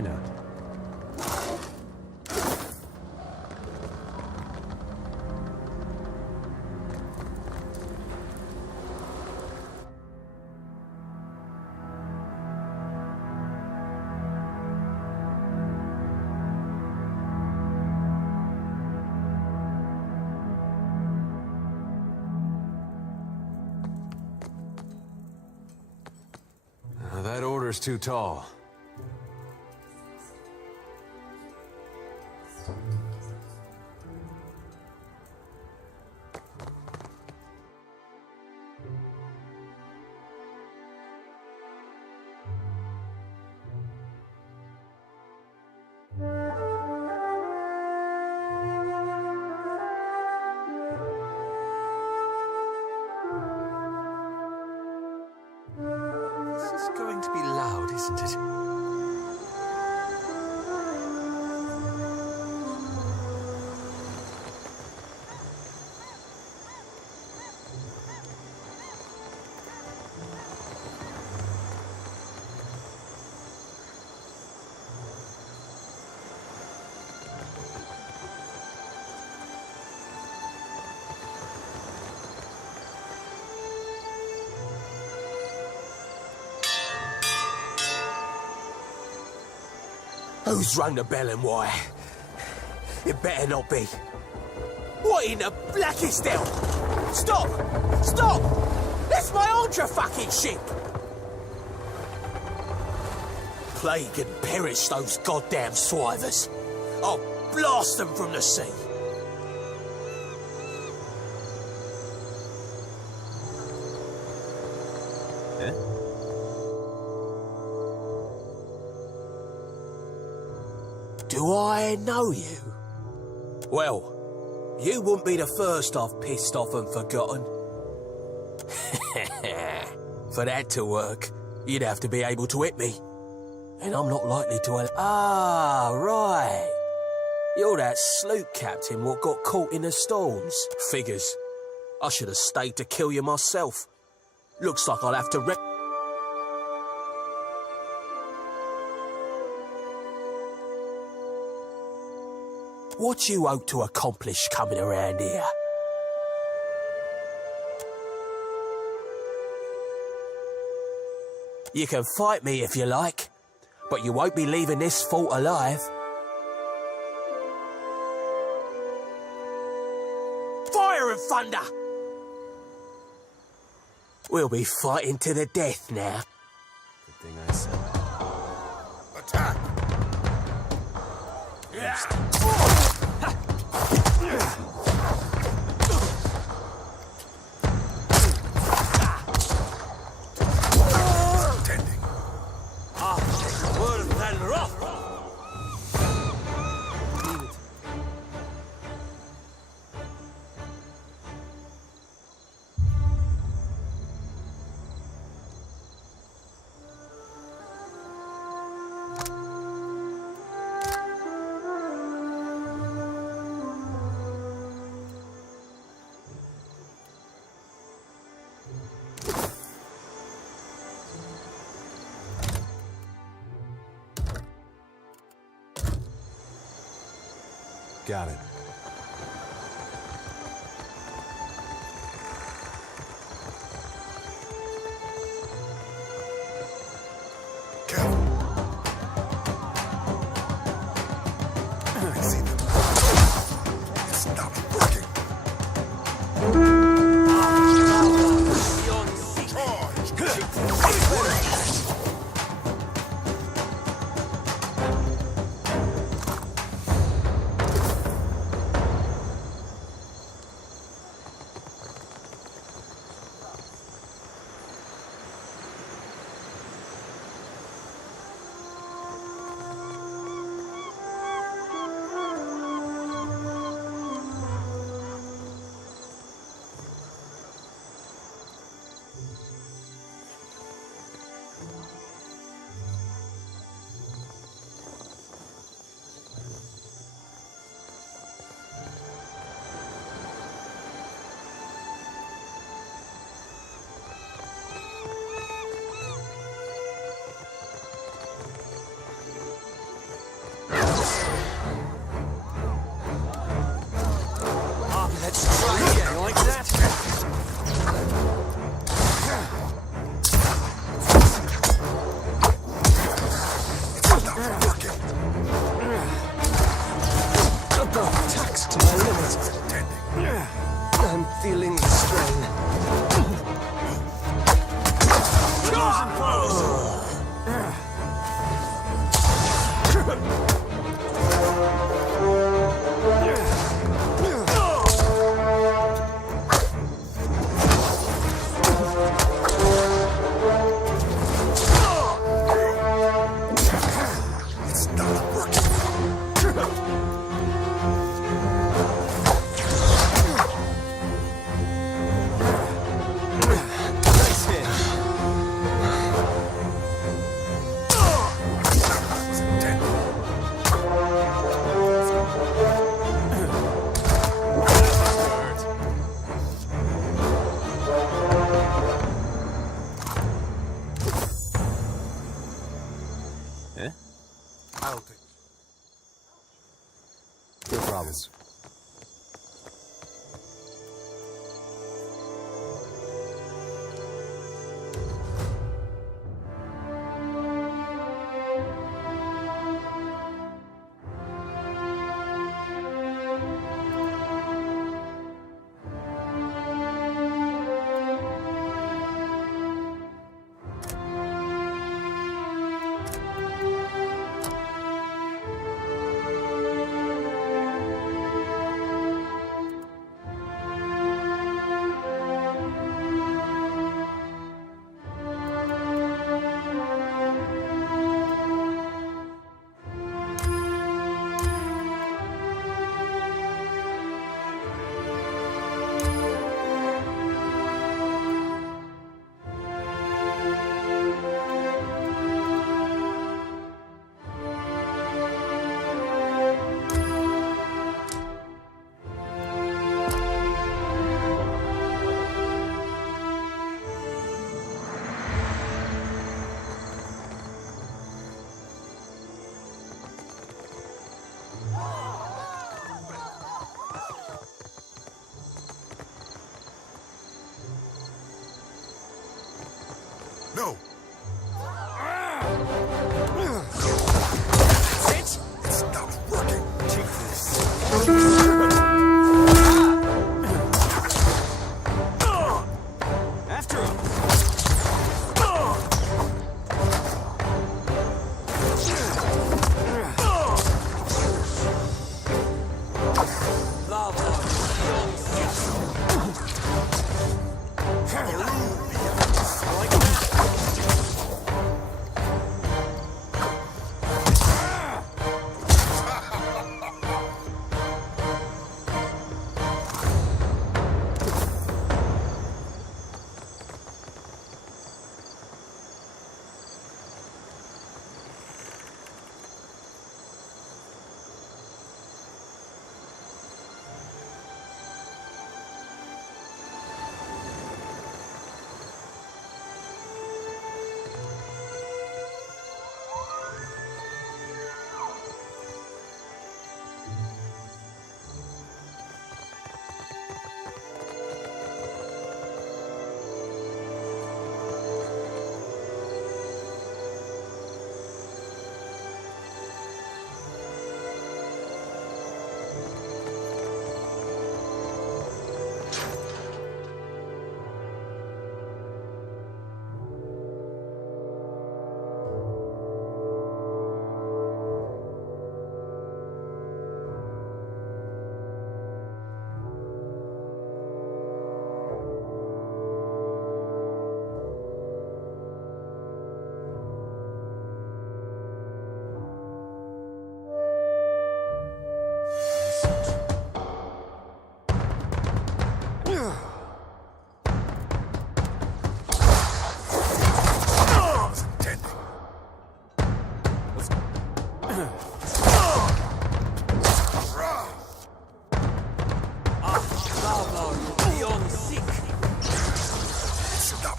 Why not? That order's too tall. This is going to be loud, isn't it? Who's rung the bell and why? It better not be. What in the blackest hell? Stop! Stop! That's my Andra fucking ship! Plague and perish those goddamn swivers. I'll blast them from the sea. Do I know you? Well, you wouldn't be the first I've pissed off and forgotten. For that to work, you'd have to be able to hit me. And I'm not likely to... Ah, right. You're that sloop captain what got caught in the storms. Figures. I should have stayed to kill you myself. Looks like I'll have to... What you hope to accomplish coming around here? You can fight me if you like, but you won't be leaving this fort alive. Fire and thunder! We'll be fighting to the death now. Good thing I said. Attack! Got it. I see them. It's not working. Let's try again. You like that? Taxed to my limit. I'm feeling the strain. No. That's it? It's not working. Take this. After him.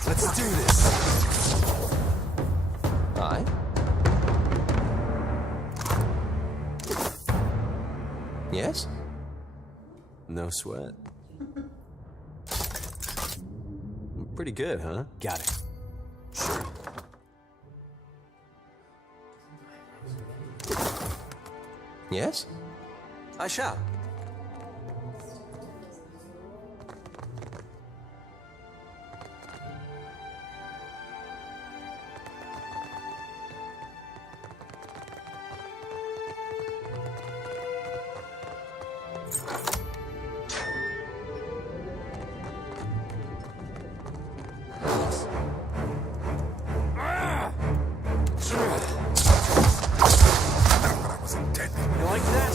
Let's do this. Aye? Yes? No sweat. Pretty good, huh? Got it. Yes? I shall. You like that?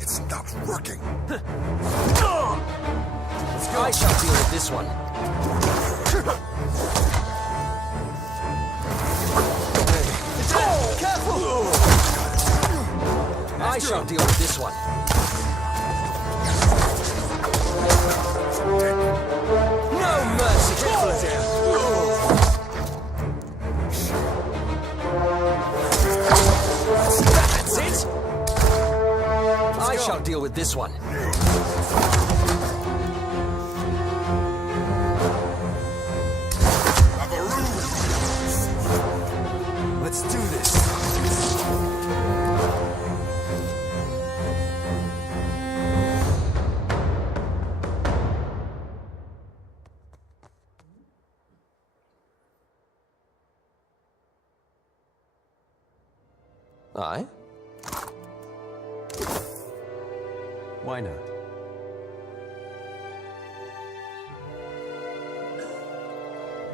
It's not working. Let's go. I shall deal with this one. Careful! I shall deal with this one. No mercy! That's it! I shall deal with this one. Let's do this. Aye? Why not?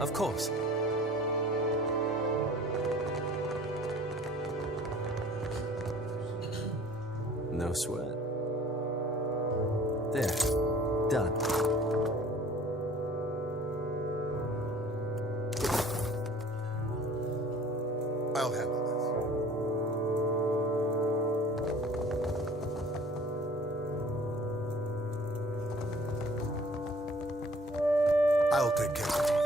Of course. No sweat. There. Done. I'll handle this. I'll take care of it.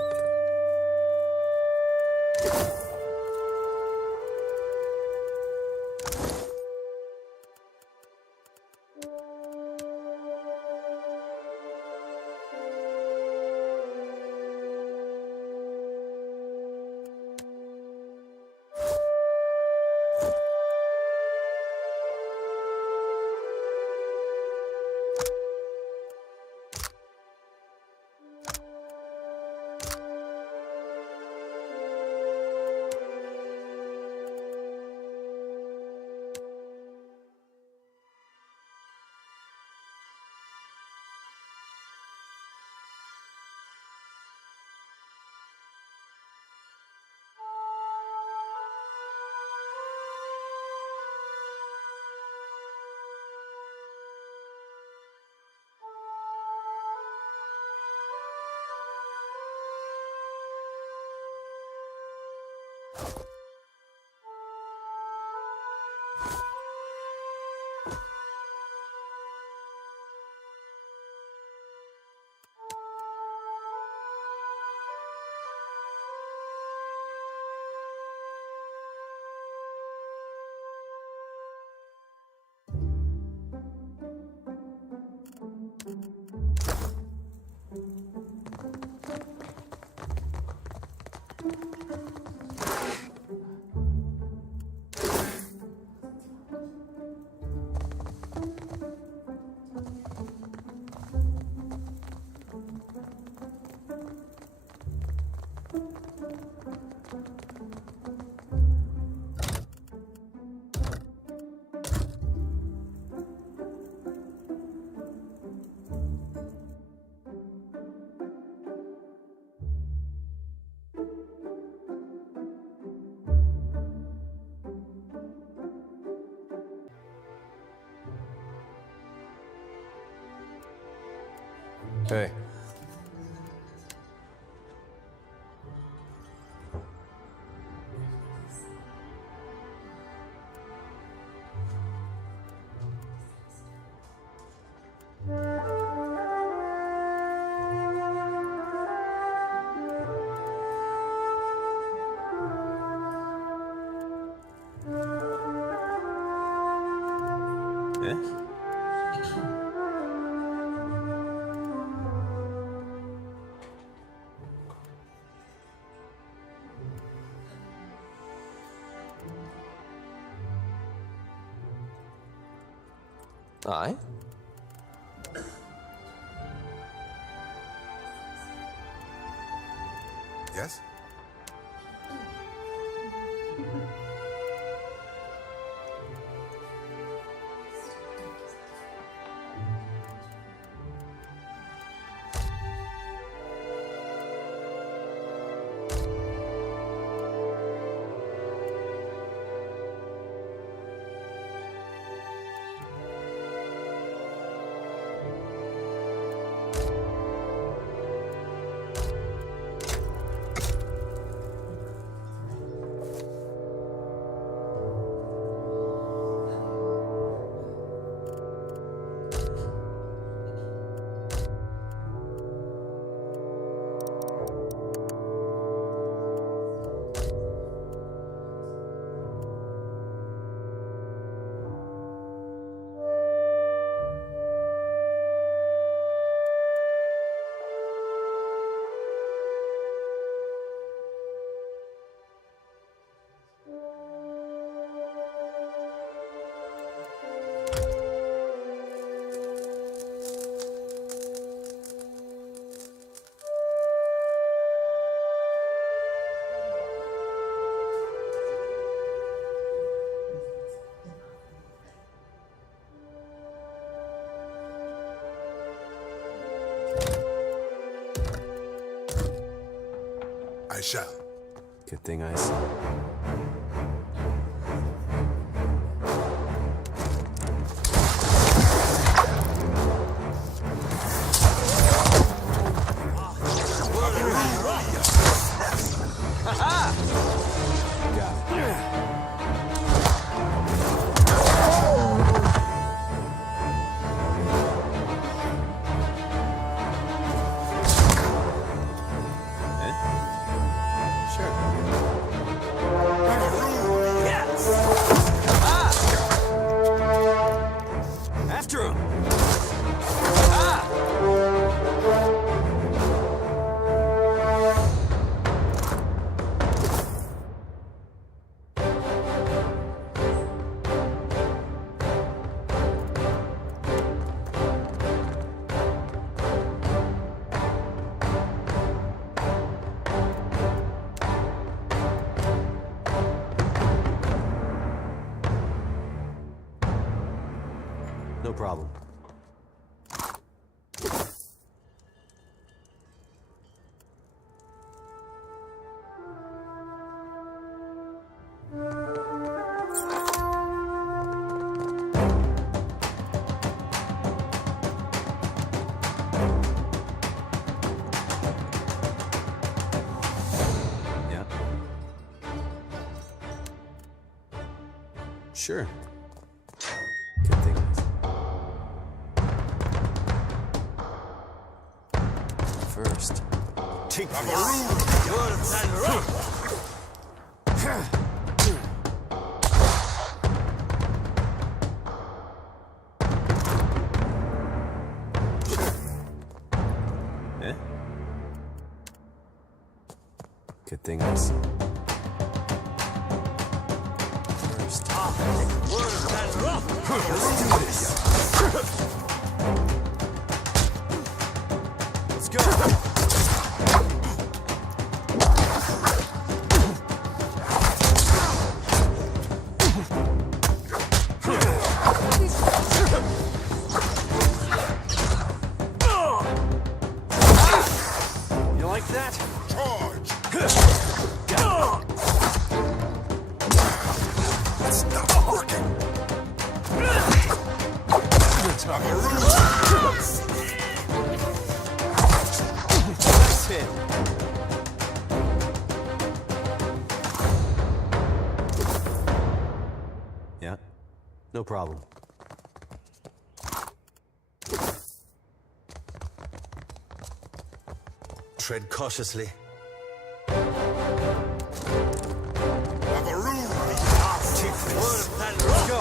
Hey. Aye? Yes? I shall. Good thing I saw. No problem. Yeah. Sure. Good thing. First. Take Eh? Good thing I saw. First. Let's do this. Let's go. You like that? Charge! It's not working. That's it. Yeah, no problem. Tread cautiously. Let's go.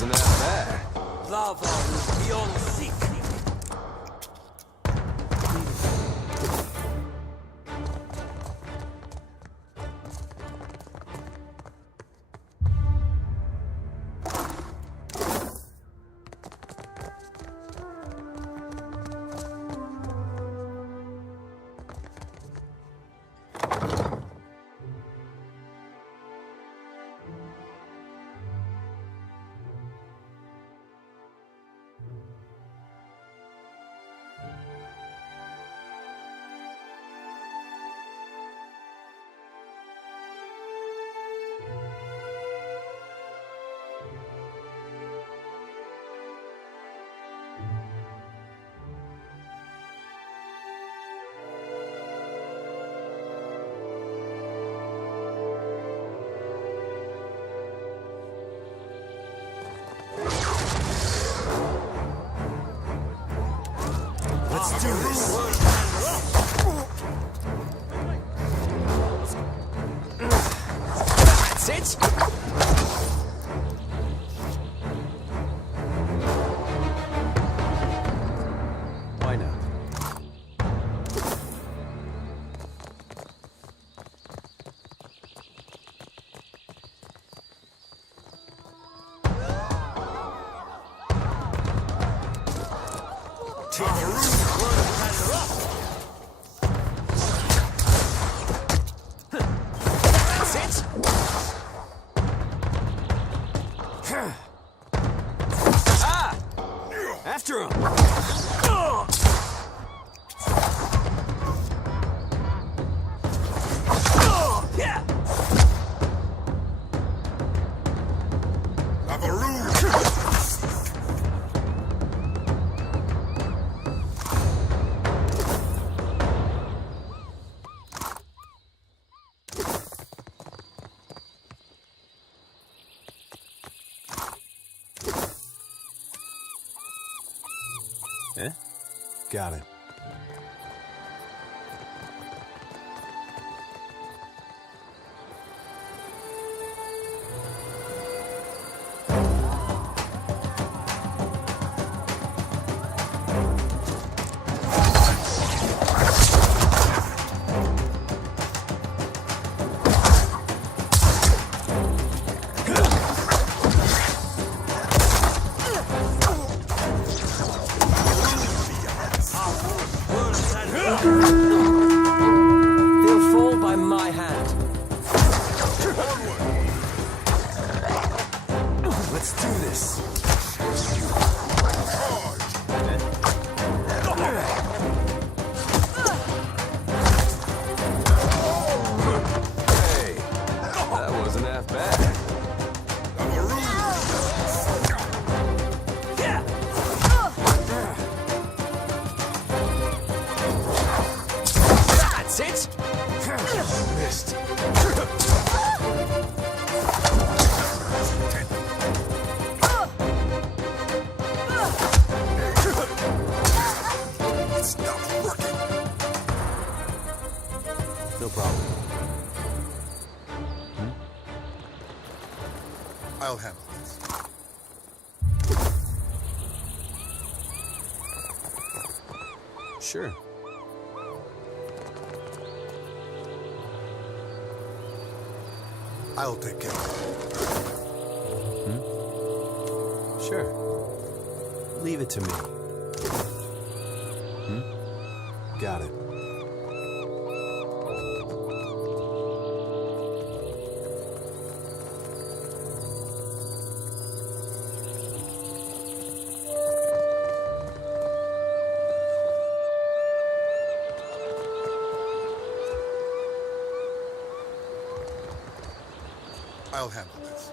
wasn't that bad. Lava is beyond seek. Let's do this. That's it. Why not? After him! Eh? Got it. They'll fall by my hand. Let's do this. Hey, that wasn't half bad. That's it. Missed. It's not working. No problem. I'll handle this. Sure. I'll take care of it. Sure. Leave it to me. Got it. I'll handle this.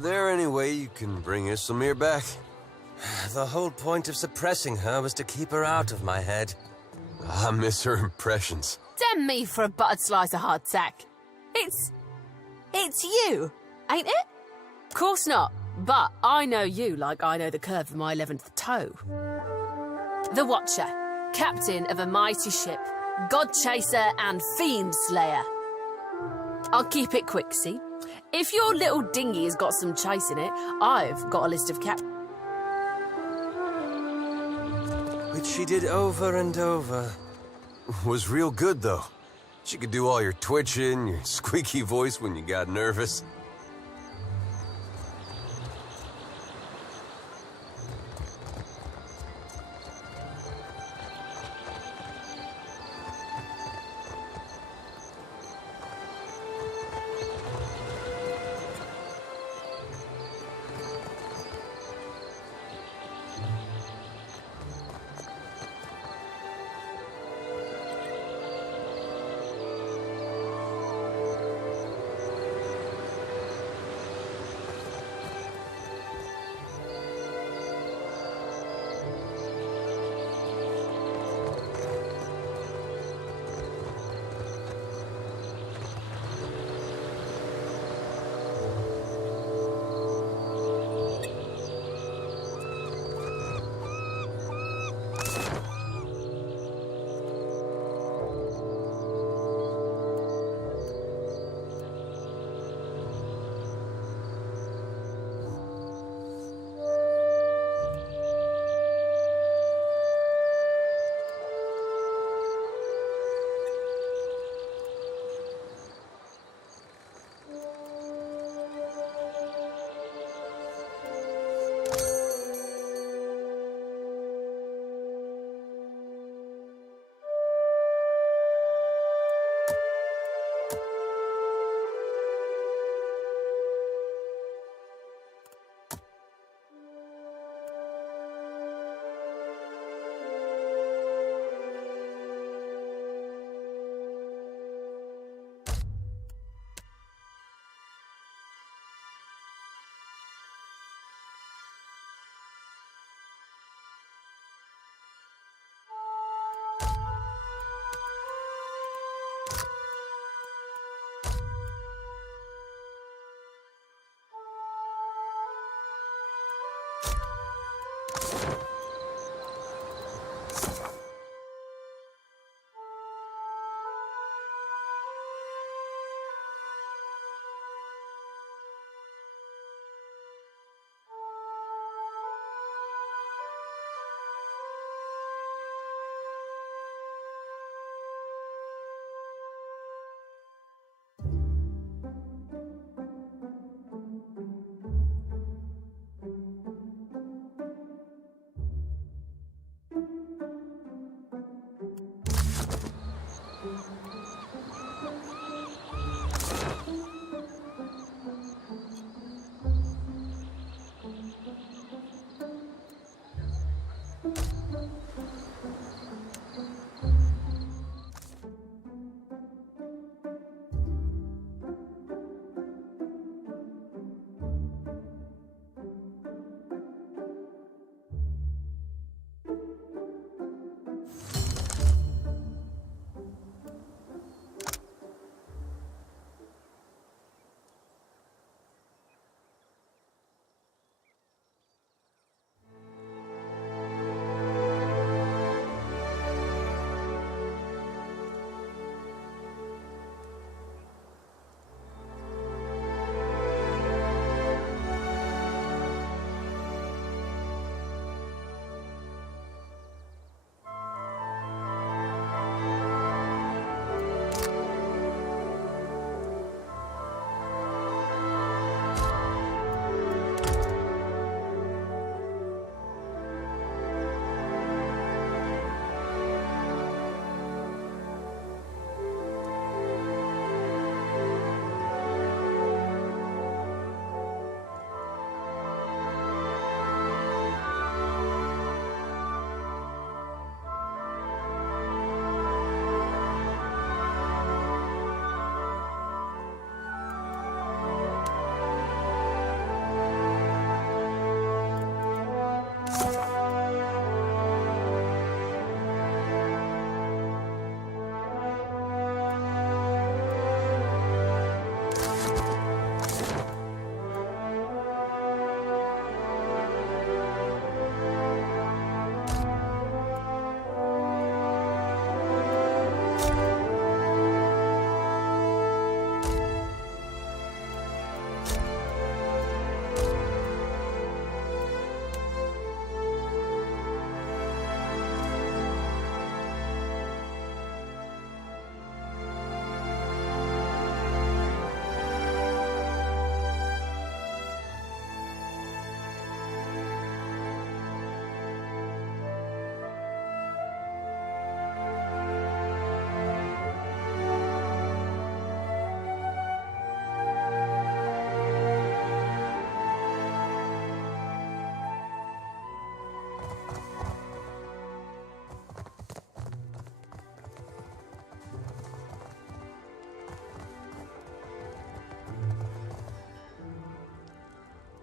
there any way you can bring Islamir back? The whole point of suppressing her was to keep her out of my head. I miss her impressions. Damn me for a buttered slice of hardtack. It's you, ain't it? Course not, but I know you like I know the curve of my 11th toe. The Watcher, captain of a mighty ship, god chaser and fiend slayer. I'll keep it quick, see? If your little dinghy has got some chase in it, I've got a list of Which she did over and over. Was real good, though. She could do all your twitching, your squeaky voice when you got nervous.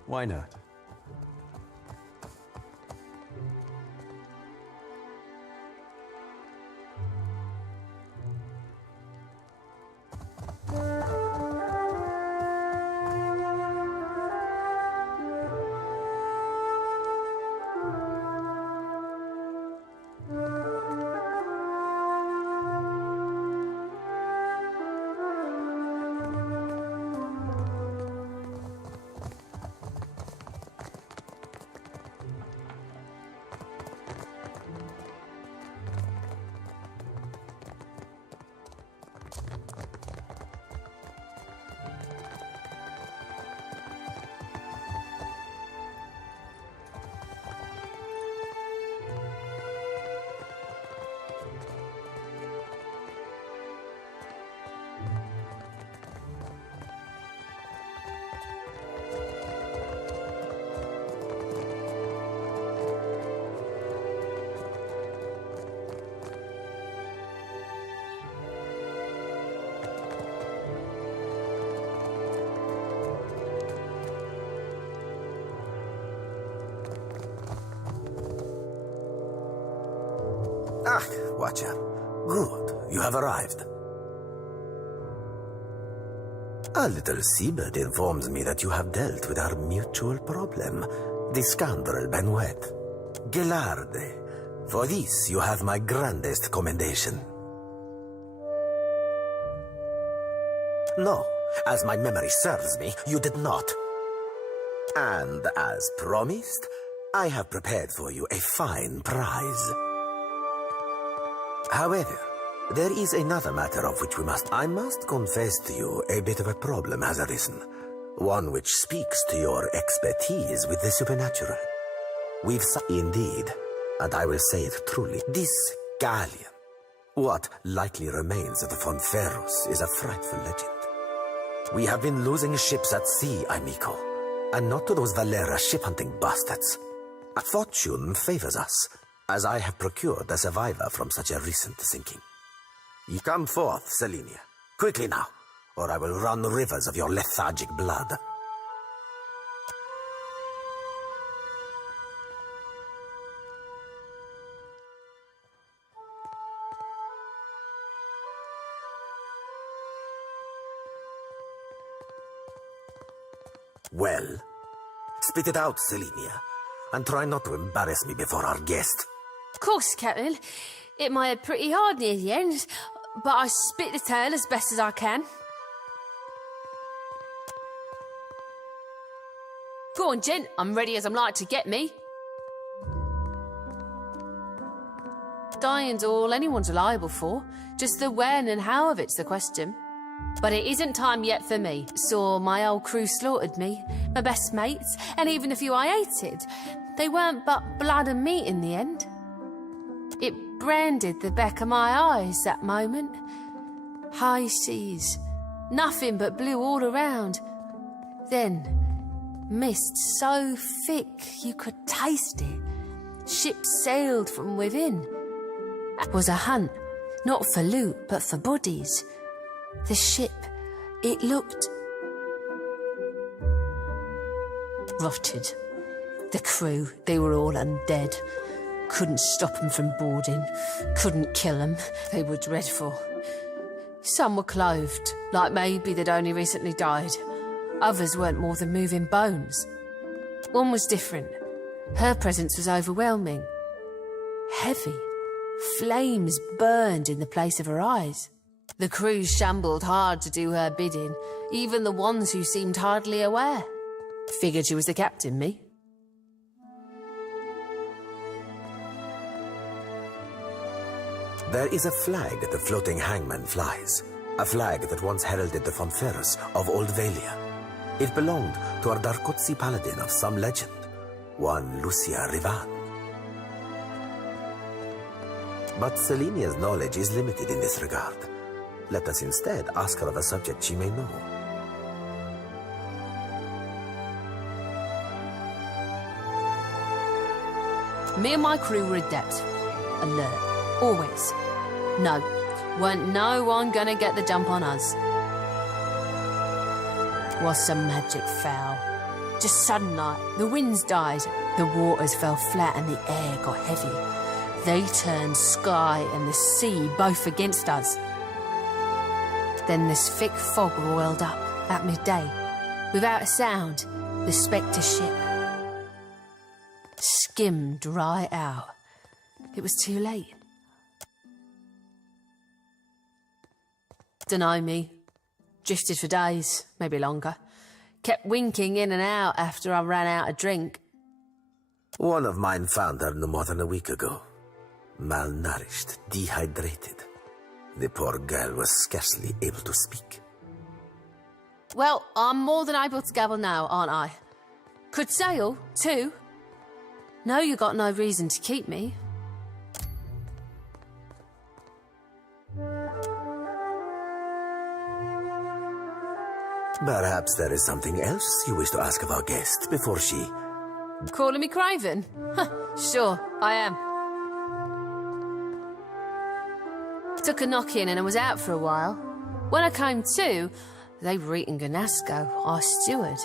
Why not? Ah, Watcher. Good. You have arrived. A little seabird informs me that you have dealt with our mutual problem, the scoundrel Benoit. Gelarde. For this, you have my grandest commendation. No, as my memory serves me, you did not. And as promised, I have prepared for you a fine prize. However, there is another matter of which I must confess to you a bit of a problem has arisen. One which speaks to your expertise with the supernatural. Indeed, and I will say it truly, this galleon, what likely remains of the Fonferros, is a frightful legend. We have been losing ships at sea, amico, and not to those Valera ship-hunting bastards. Fortune favors us, as I have procured a survivor from such a recent sinking. You come forth, Selenia. Quickly now, or I will run rivers of your lethargic blood. Well, spit it out, Selenia, and try not to embarrass me before our guest. Of course, Captain. It might have pretty hard near the end, but I spit the tale as best as I can. Go on, gent. I'm ready as I'm like to get me. Dying's all anyone's liable for. Just the when and how of it's the question. But it isn't time yet for me. Saw my old crew slaughtered me, my best mates, and even the few I hated. They weren't but blood and meat in the end. It branded the back of my eyes, that moment. High seas, nothing but blue all around. Then, mist so thick you could taste it. Ships sailed from within. It was a hunt, not for loot, but for bodies. The ship, it looked rotted. The crew, they were all undead. Couldn't stop them from boarding. Couldn't kill them. They were dreadful. Some were clothed, like maybe they'd only recently died. Others weren't more than moving bones. One was different. Her presence was overwhelming. Heavy. Flames burned in the place of her eyes. The crew shambled hard to do her bidding, even the ones who seemed hardly aware. Figured she was the captain, me. There is a flag the floating hangman flies. A flag that once heralded the Fonferros of Old Valia. It belonged to a Darkotsi paladin of some legend, one Lucia Rivan. But Selenia's knowledge is limited in this regard. Let us instead ask her of a subject she may know. Me and my crew were adept. Alert. Always. No. Weren't no one gonna get the jump on us. Was some magic foul. Just sudden like. The winds died, the waters fell flat and the air got heavy. They turned sky and the sea both against us. Then this thick fog roiled up at midday. Without a sound, the Spectre ship skimmed right out. It was too late. Dunno me. Drifted for days, maybe longer. Kept winking in and out after I ran out of drink. One of mine found her no more than a week ago. Malnourished, dehydrated. The poor girl was scarcely able to speak. Well, I'm more than able to gabble now, aren't I? Could sail, too. No, you got no reason to keep me. Perhaps there is something else you wish to ask of our guest before she... Calling me Craven? Sure, I am. Took a knock-in and I was out for a while. When I came to, they were eating Ganasco, our steward.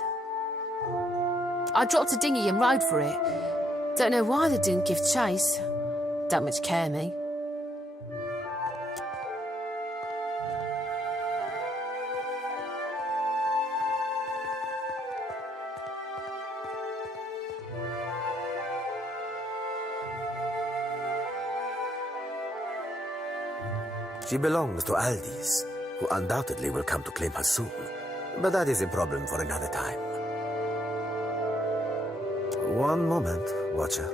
I dropped a dinghy and rode for it. Don't know why they didn't give chase. Don't much care me. She belongs to Aldis, who undoubtedly will come to claim her soon. But that is a problem for another time. One moment, Watcher.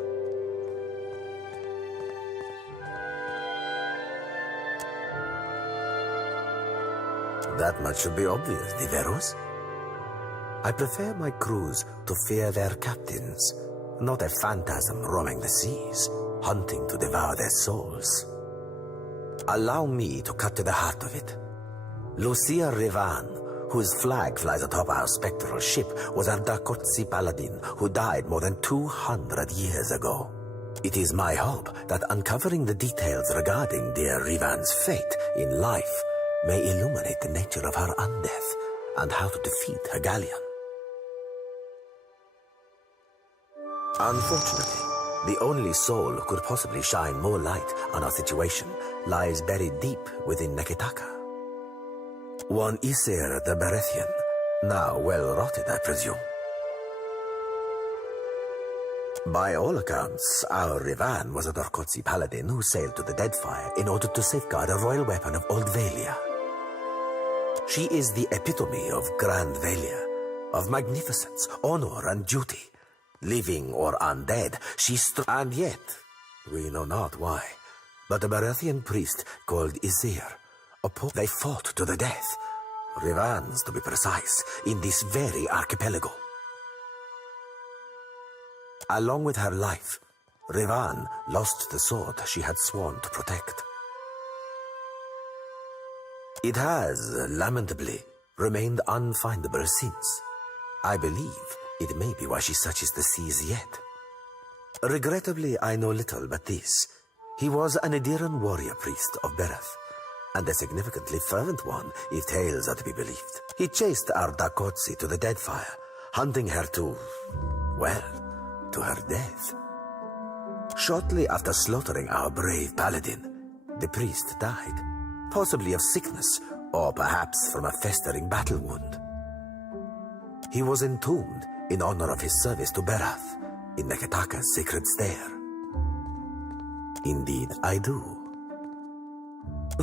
That much should be obvious, Diveros. I prefer my crews to fear their captains, not a phantasm roaming the seas, hunting to devour their souls. Allow me to cut to the heart of it. Lucia Revan, whose flag flies atop our spectral ship, was a Dakotsi paladin who died more than 200 years ago. It is my hope that uncovering the details regarding dear Revan's fate in life may illuminate the nature of her undeath and how to defeat her galleon. Unfortunately, the only soul who could possibly shine more light on our situation lies buried deep within Neketaka. One Isir the Berethian, now well rotted, I presume. By all accounts, our Revan was a Dorkotsi paladin who sailed to the Deadfire in order to safeguard a royal weapon of Old Valia. She is the epitome of Grand Valia, of magnificence, honor, and duty. Living or undead, and yet, we know not why, but a Berethian priest called Isir, they fought to the death, Revans to be precise, in this very archipelago. Along with her life, Revan lost the sword she had sworn to protect. It has, lamentably, remained unfindable since. I believe it may be why she searches the seas yet. Regrettably, I know little but this. He was an Ediran warrior priest of Bereth, and a significantly fervent one, if tales are to be believed. He chased our Dakotsi to the Deadfire, hunting her to, well, to her death. Shortly after slaughtering our brave paladin, the priest died, possibly of sickness, or perhaps from a festering battle wound. He was entombed in honor of his service to Berath in Neketaka's sacred stair. Indeed, I do.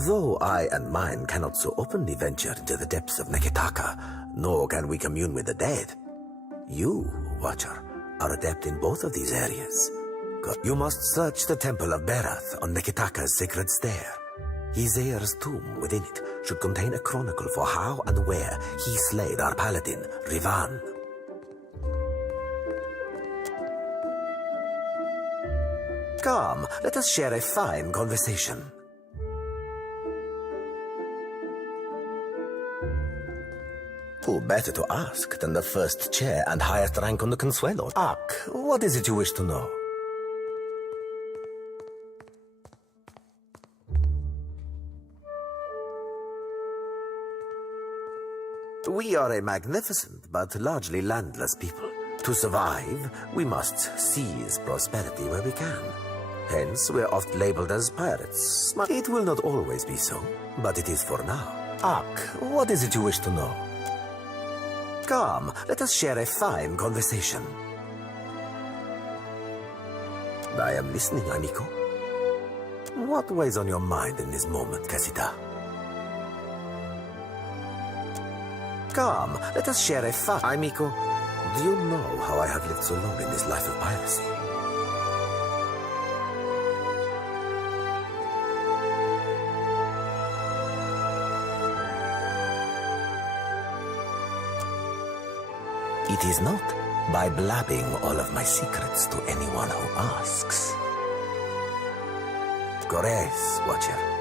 Though I and mine cannot so openly venture into the depths of Neketaka, nor can we commune with the dead, you, Watcher, are adept in both of these areas. You must search the temple of Berath on Neketaka's sacred stair. Izair's tomb within it should contain a chronicle for how and where he slayed our paladin, Revan. Come, let us share a fine conversation. Who better to ask than the first chair and highest rank on the Consuelo? Ak, what is it you wish to know? We are a magnificent but largely landless people. To survive, we must seize prosperity where we can. Hence, we're oft labeled as pirates. It will not always be so, but it is for now. Ak, what is it you wish to know? Come, let us share a fine conversation. I am listening, amico. What weighs on your mind in this moment, Casita? Come, let us share a amico. Do you know how I have lived so long in this life of piracy? It is not by blabbing all of my secrets to anyone who asks. Corres, Watcher.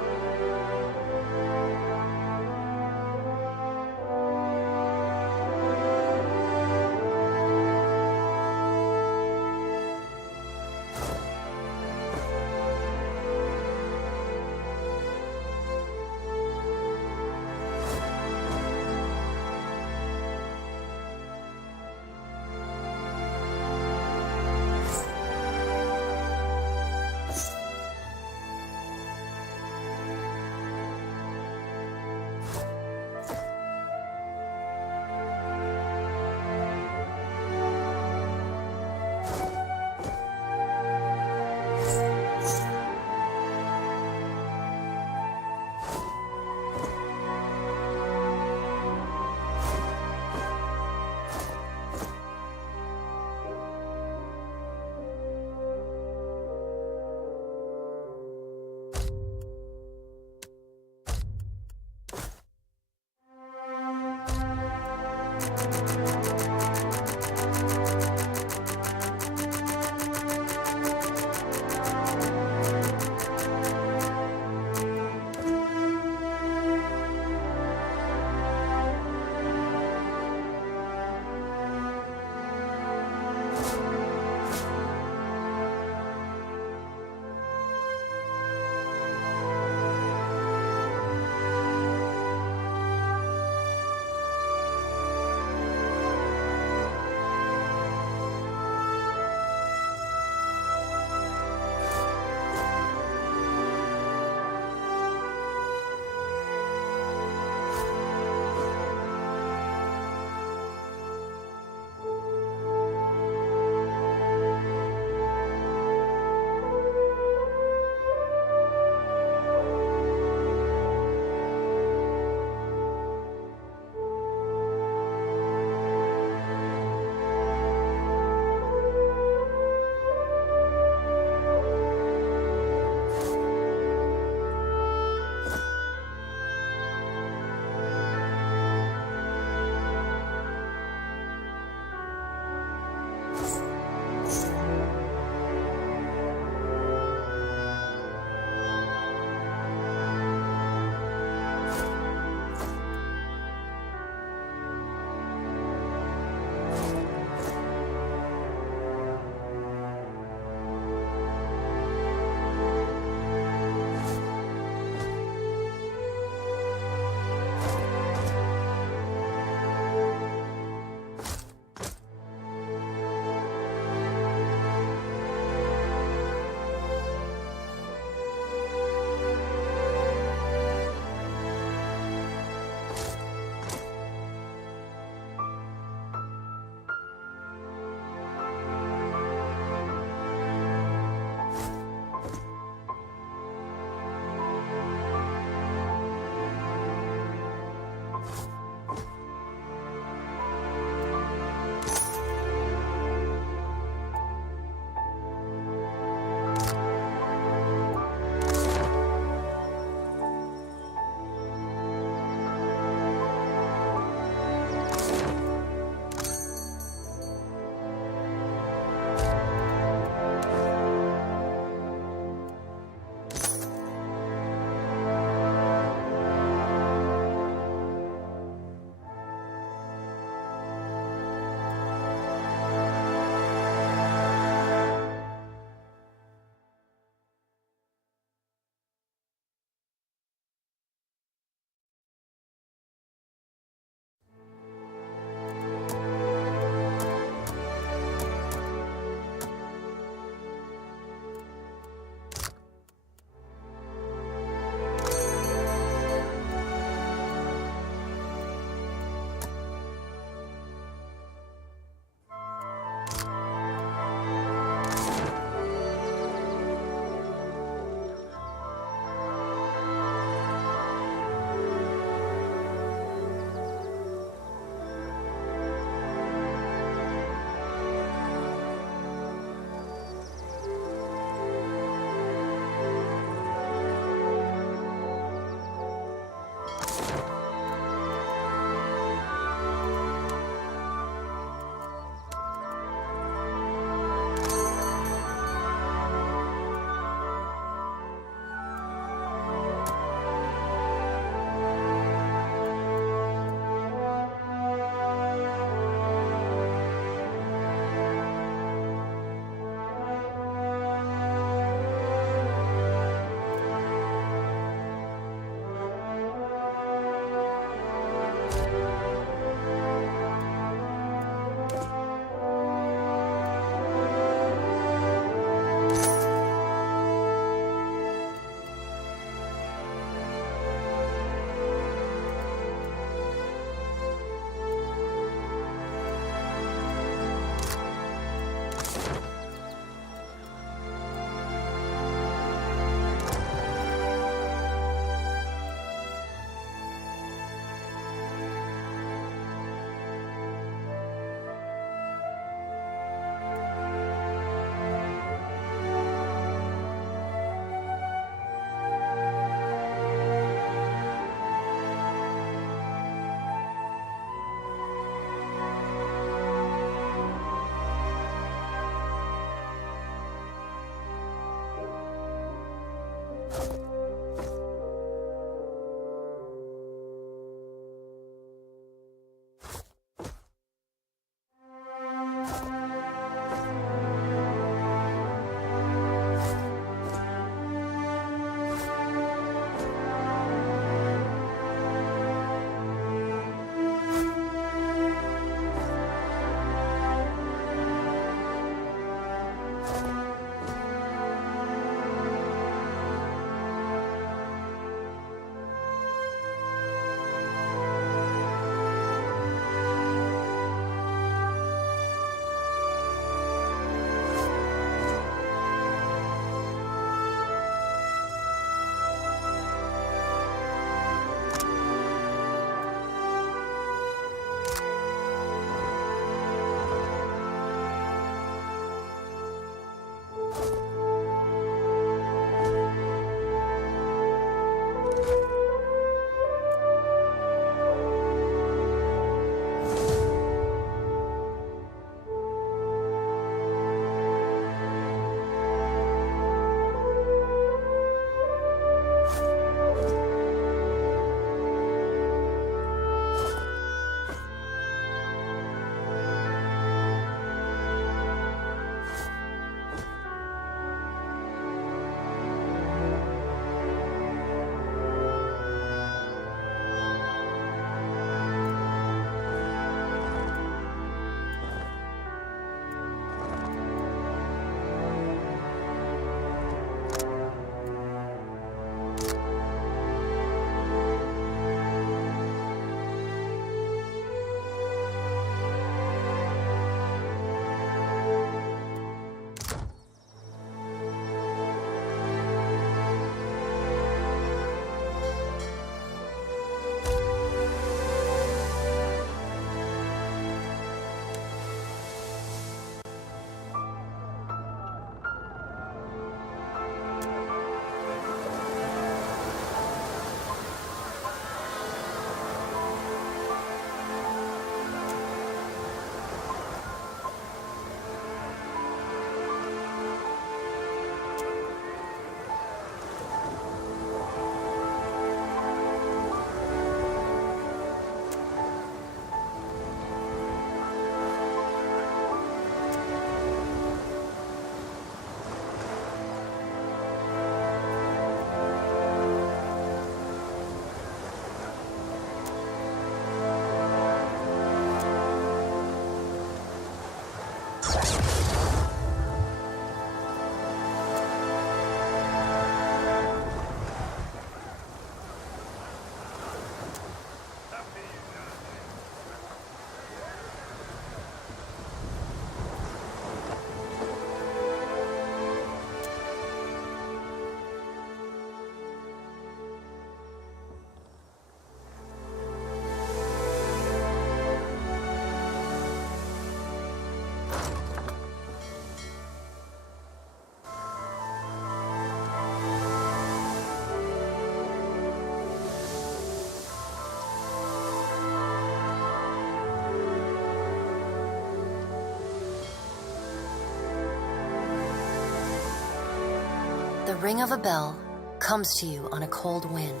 The ring of a bell comes to you on a cold wind.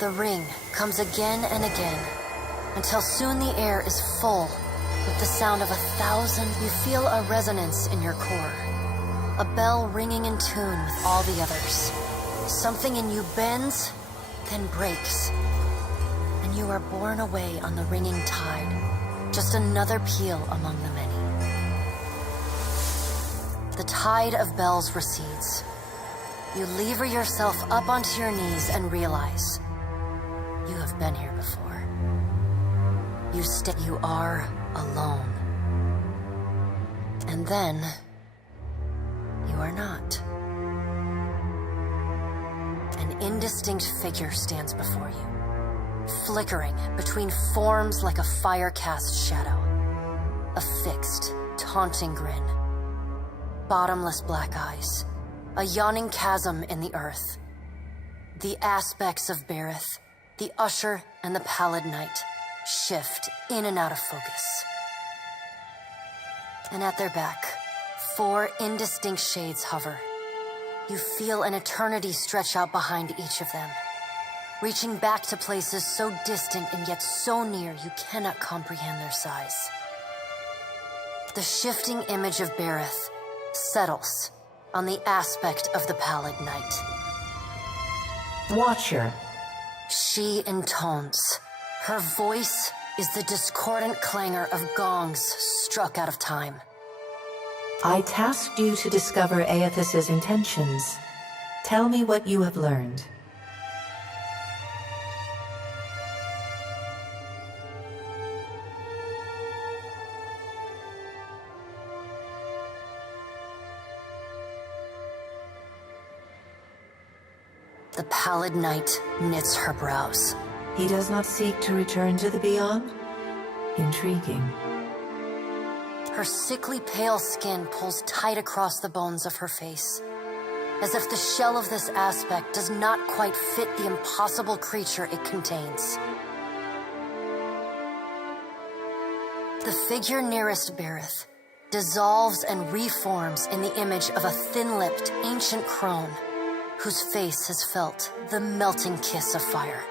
The ring comes again and again, until soon the air is full with the sound of 1,000. You feel a resonance in your core, a bell ringing in tune with all the others. Something in you bends, then breaks, and you are borne away on the ringing tide, just another peal among the many. The tide of bells recedes. You lever yourself up onto your knees and realize you have been here before. You are alone. And then you are not. An indistinct figure stands before you, flickering between forms like a fire-cast shadow. A fixed, taunting grin. Bottomless black eyes. A yawning chasm in the earth. The aspects of Berith, the Usher and the Pallid Knight, shift in and out of focus. And at their back, 4 indistinct shades hover. You feel an eternity stretch out behind each of them, reaching back to places so distant and yet so near you cannot comprehend their size. The shifting image of Berith settles on the aspect of the Pallid Knight. Watcher. She intones. Her voice is the discordant clangor of gongs struck out of time. I tasked you to discover Aethys's intentions. Tell me what you have learned. The Pallid Knight knits her brows. He does not seek to return to the Beyond? Intriguing. Her sickly pale skin pulls tight across the bones of her face, as if the shell of this aspect does not quite fit the impossible creature it contains. The figure nearest Berith dissolves and reforms in the image of a thin-lipped, ancient crone whose face has felt the melting kiss of fire.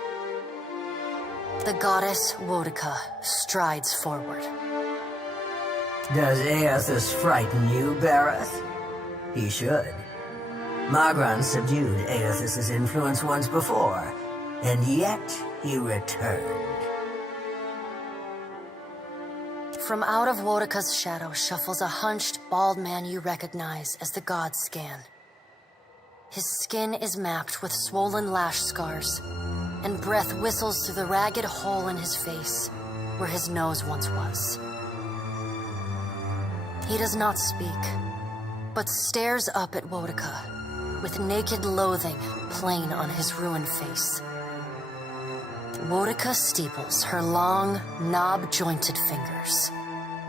The goddess Wodica strides forward. Does Aethys frighten you, Berith? He should. Magran subdued Aethys's influence once before, and yet he returned. From out of Wodica's shadow shuffles a hunched, bald man you recognize as the god Scan. His skin is mapped with swollen lash scars, and breath whistles through the ragged hole in his face where his nose once was. He does not speak, but stares up at Wodica, with naked loathing plain on his ruined face. Wodica steeples her long, knob-jointed fingers.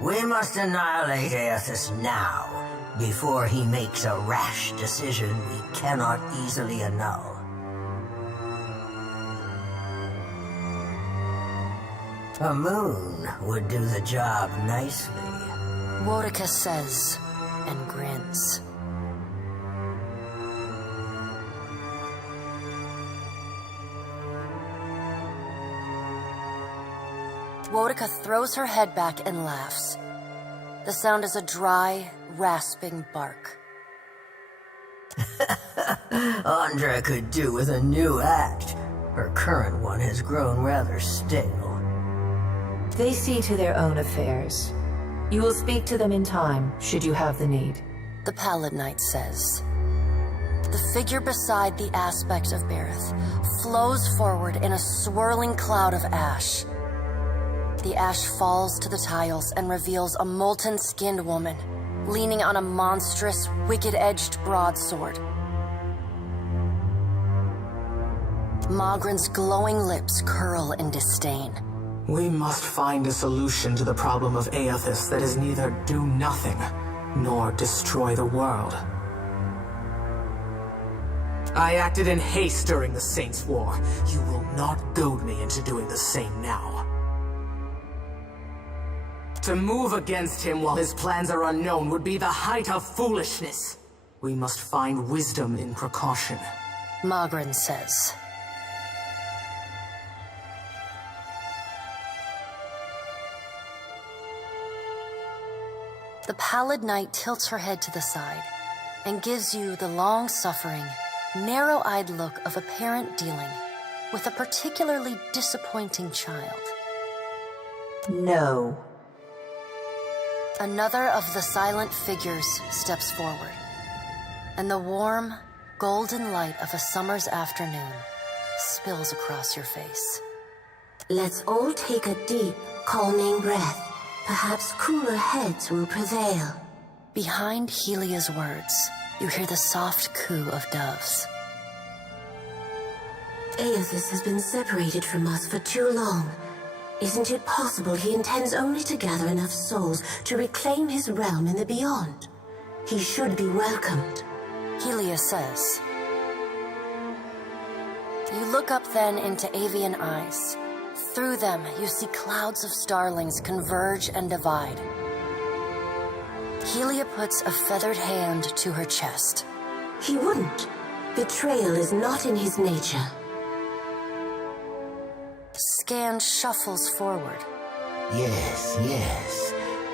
We must annihilate Aethys now, before he makes a rash decision we cannot easily annul. A moon would do the job nicely. Wodica says, and grins. Wodica throws her head back and laughs. The sound is a dry, rasping bark. Andra could do with a new act. Her current one has grown rather stale. They see to their own affairs. You will speak to them in time, should you have the need. The Pallid Knight says. The figure beside the aspect of Berith flows forward in a swirling cloud of ash. The ash falls to the tiles and reveals a molten-skinned woman, leaning on a monstrous, wicked-edged broadsword. Magran's glowing lips curl in disdain. We must find a solution to the problem of Aethys that is neither do nothing, nor destroy the world. I acted in haste during the Saints' War. You will not goad me into doing the same now. To move against him while his plans are unknown would be the height of foolishness. We must find wisdom in precaution. Magran says. The Pallid Knight tilts her head to the side and gives you the long-suffering, narrow-eyed look of a parent dealing with a particularly disappointing child. No. Another of the silent figures steps forward, and the warm, golden light of a summer's afternoon spills across your face. Let's all take a deep, calming breath. Perhaps cooler heads will prevail. Behind Helia's words, you hear the soft coo of doves. Aethys has been separated from us for too long. Isn't it possible he intends only to gather enough souls to reclaim his realm in the Beyond? He should be welcomed. Helia says. You look up then into avian eyes. Through them, you see clouds of starlings converge and divide. Helia puts a feathered hand to her chest. He wouldn't. Betrayal is not in his nature. Scan shuffles forward. Yes, yes.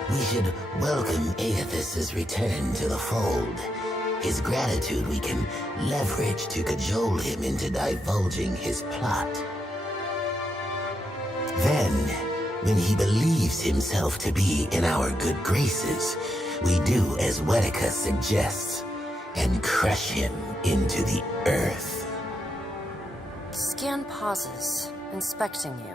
We should welcome Aethys's return to the fold. His gratitude we can leverage to cajole him into divulging his plot. Then, when he believes himself to be in our good graces, we do as Wedeka suggests, and crush him into the earth. Scan pauses, inspecting you.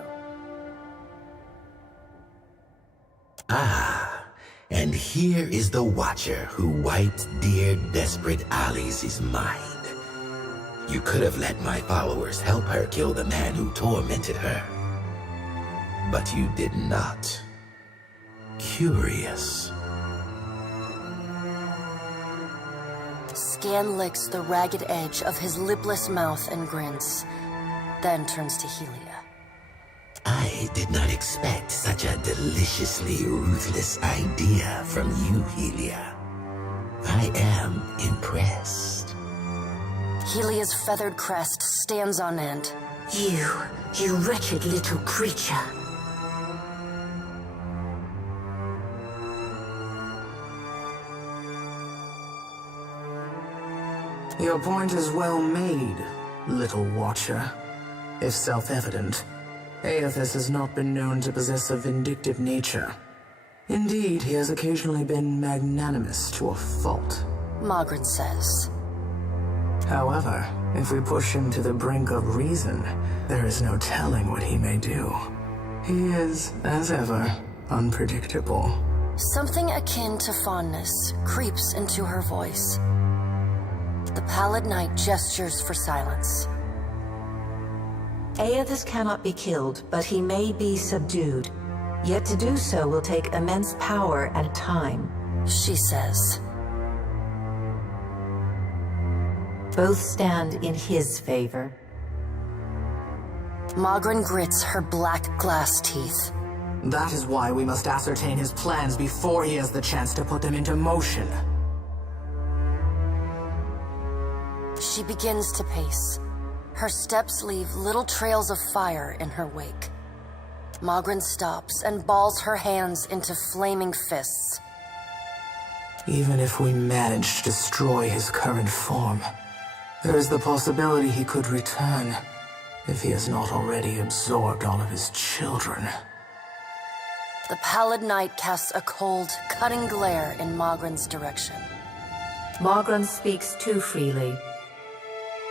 Ah, and here is the Watcher who wiped dear desperate Alice's mind. You could have let my followers help her kill the man who tormented her. But you did not. Curious. Scan licks the ragged edge of his lipless mouth and grins, then turns to Helia. I did not expect such a deliciously ruthless idea from you, Helia. I am impressed. Helia's feathered crest stands on end. You wretched little creature. Your point is well made, little Watcher. If self-evident, Aethys has not been known to possess a vindictive nature. Indeed, he has occasionally been magnanimous to a fault. Magrin says. However, if we push him to the brink of reason, there is no telling what he may do. He is, as ever, unpredictable. Something akin to fondness creeps into her voice. The Pallid Knight gestures for silence. Aethys cannot be killed, but he may be subdued. Yet to do so will take immense power and time. She says. Both stand in his favor. Magrin grits her black glass teeth. That is why we must ascertain his plans before he has the chance to put them into motion. She begins to pace. Her steps leave little trails of fire in her wake. Magrin stops and balls her hands into flaming fists. Even if we manage to destroy his current form, there is the possibility he could return, if he has not already absorbed all of his children. The Pallid Knight casts a cold, cutting glare in Magrin's direction. Magrin speaks too freely.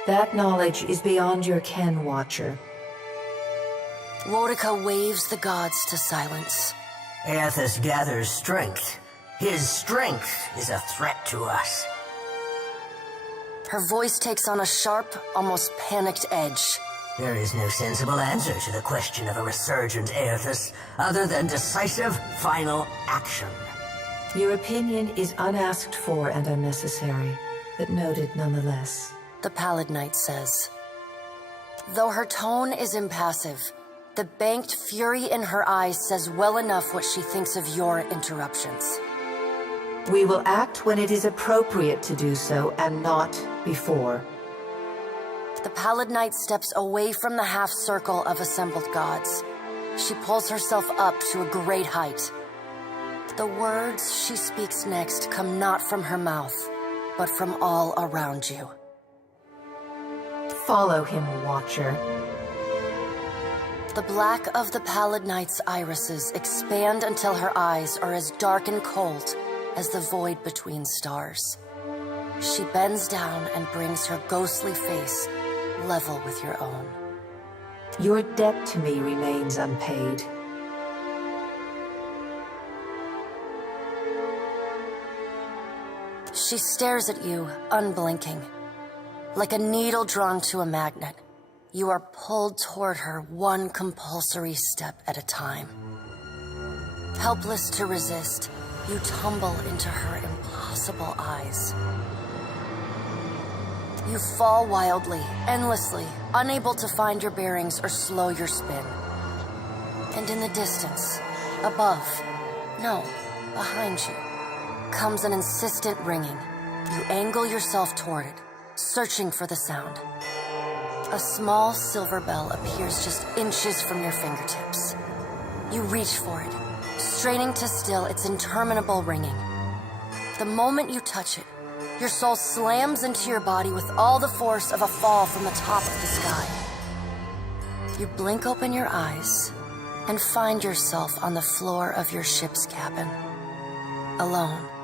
That knowledge is beyond your ken, Watcher. Wodeka waves the gods to silence. Aethys gathers strength. His strength is a threat to us. Her voice takes on a sharp, almost panicked edge. There is no sensible answer to the question of a resurgent Aethys, other than decisive, final action. Your opinion is unasked for and unnecessary, but noted nonetheless. The Pallid Knight says. Though her tone is impassive, the banked fury in her eyes says well enough what she thinks of your interruptions. We will act when it is appropriate to do so, and not before. The Pallid Knight steps away from the half-circle of assembled gods. She pulls herself up to a great height. The words she speaks next come not from her mouth, but from all around you. Follow him, Watcher. The black of the Pallid Knight's irises expand until her eyes are as dark and cold as the void between stars. She bends down and brings her ghostly face level with your own. Your debt to me remains unpaid. She stares at you, unblinking. Like a needle drawn to a magnet, you are pulled toward her one compulsory step at a time. Helpless to resist, you tumble into her impossible eyes. You fall wildly, endlessly, unable to find your bearings or slow your spin. And in the distance, above, no, behind you, comes an insistent ringing. You angle yourself toward it, searching for the sound. A small silver bell appears just inches from your fingertips. You reach for it, straining to still its interminable ringing. The moment you touch it, your soul slams into your body with all the force of a fall from the top of the sky. You blink open your eyes and find yourself on the floor of your ship's cabin, alone.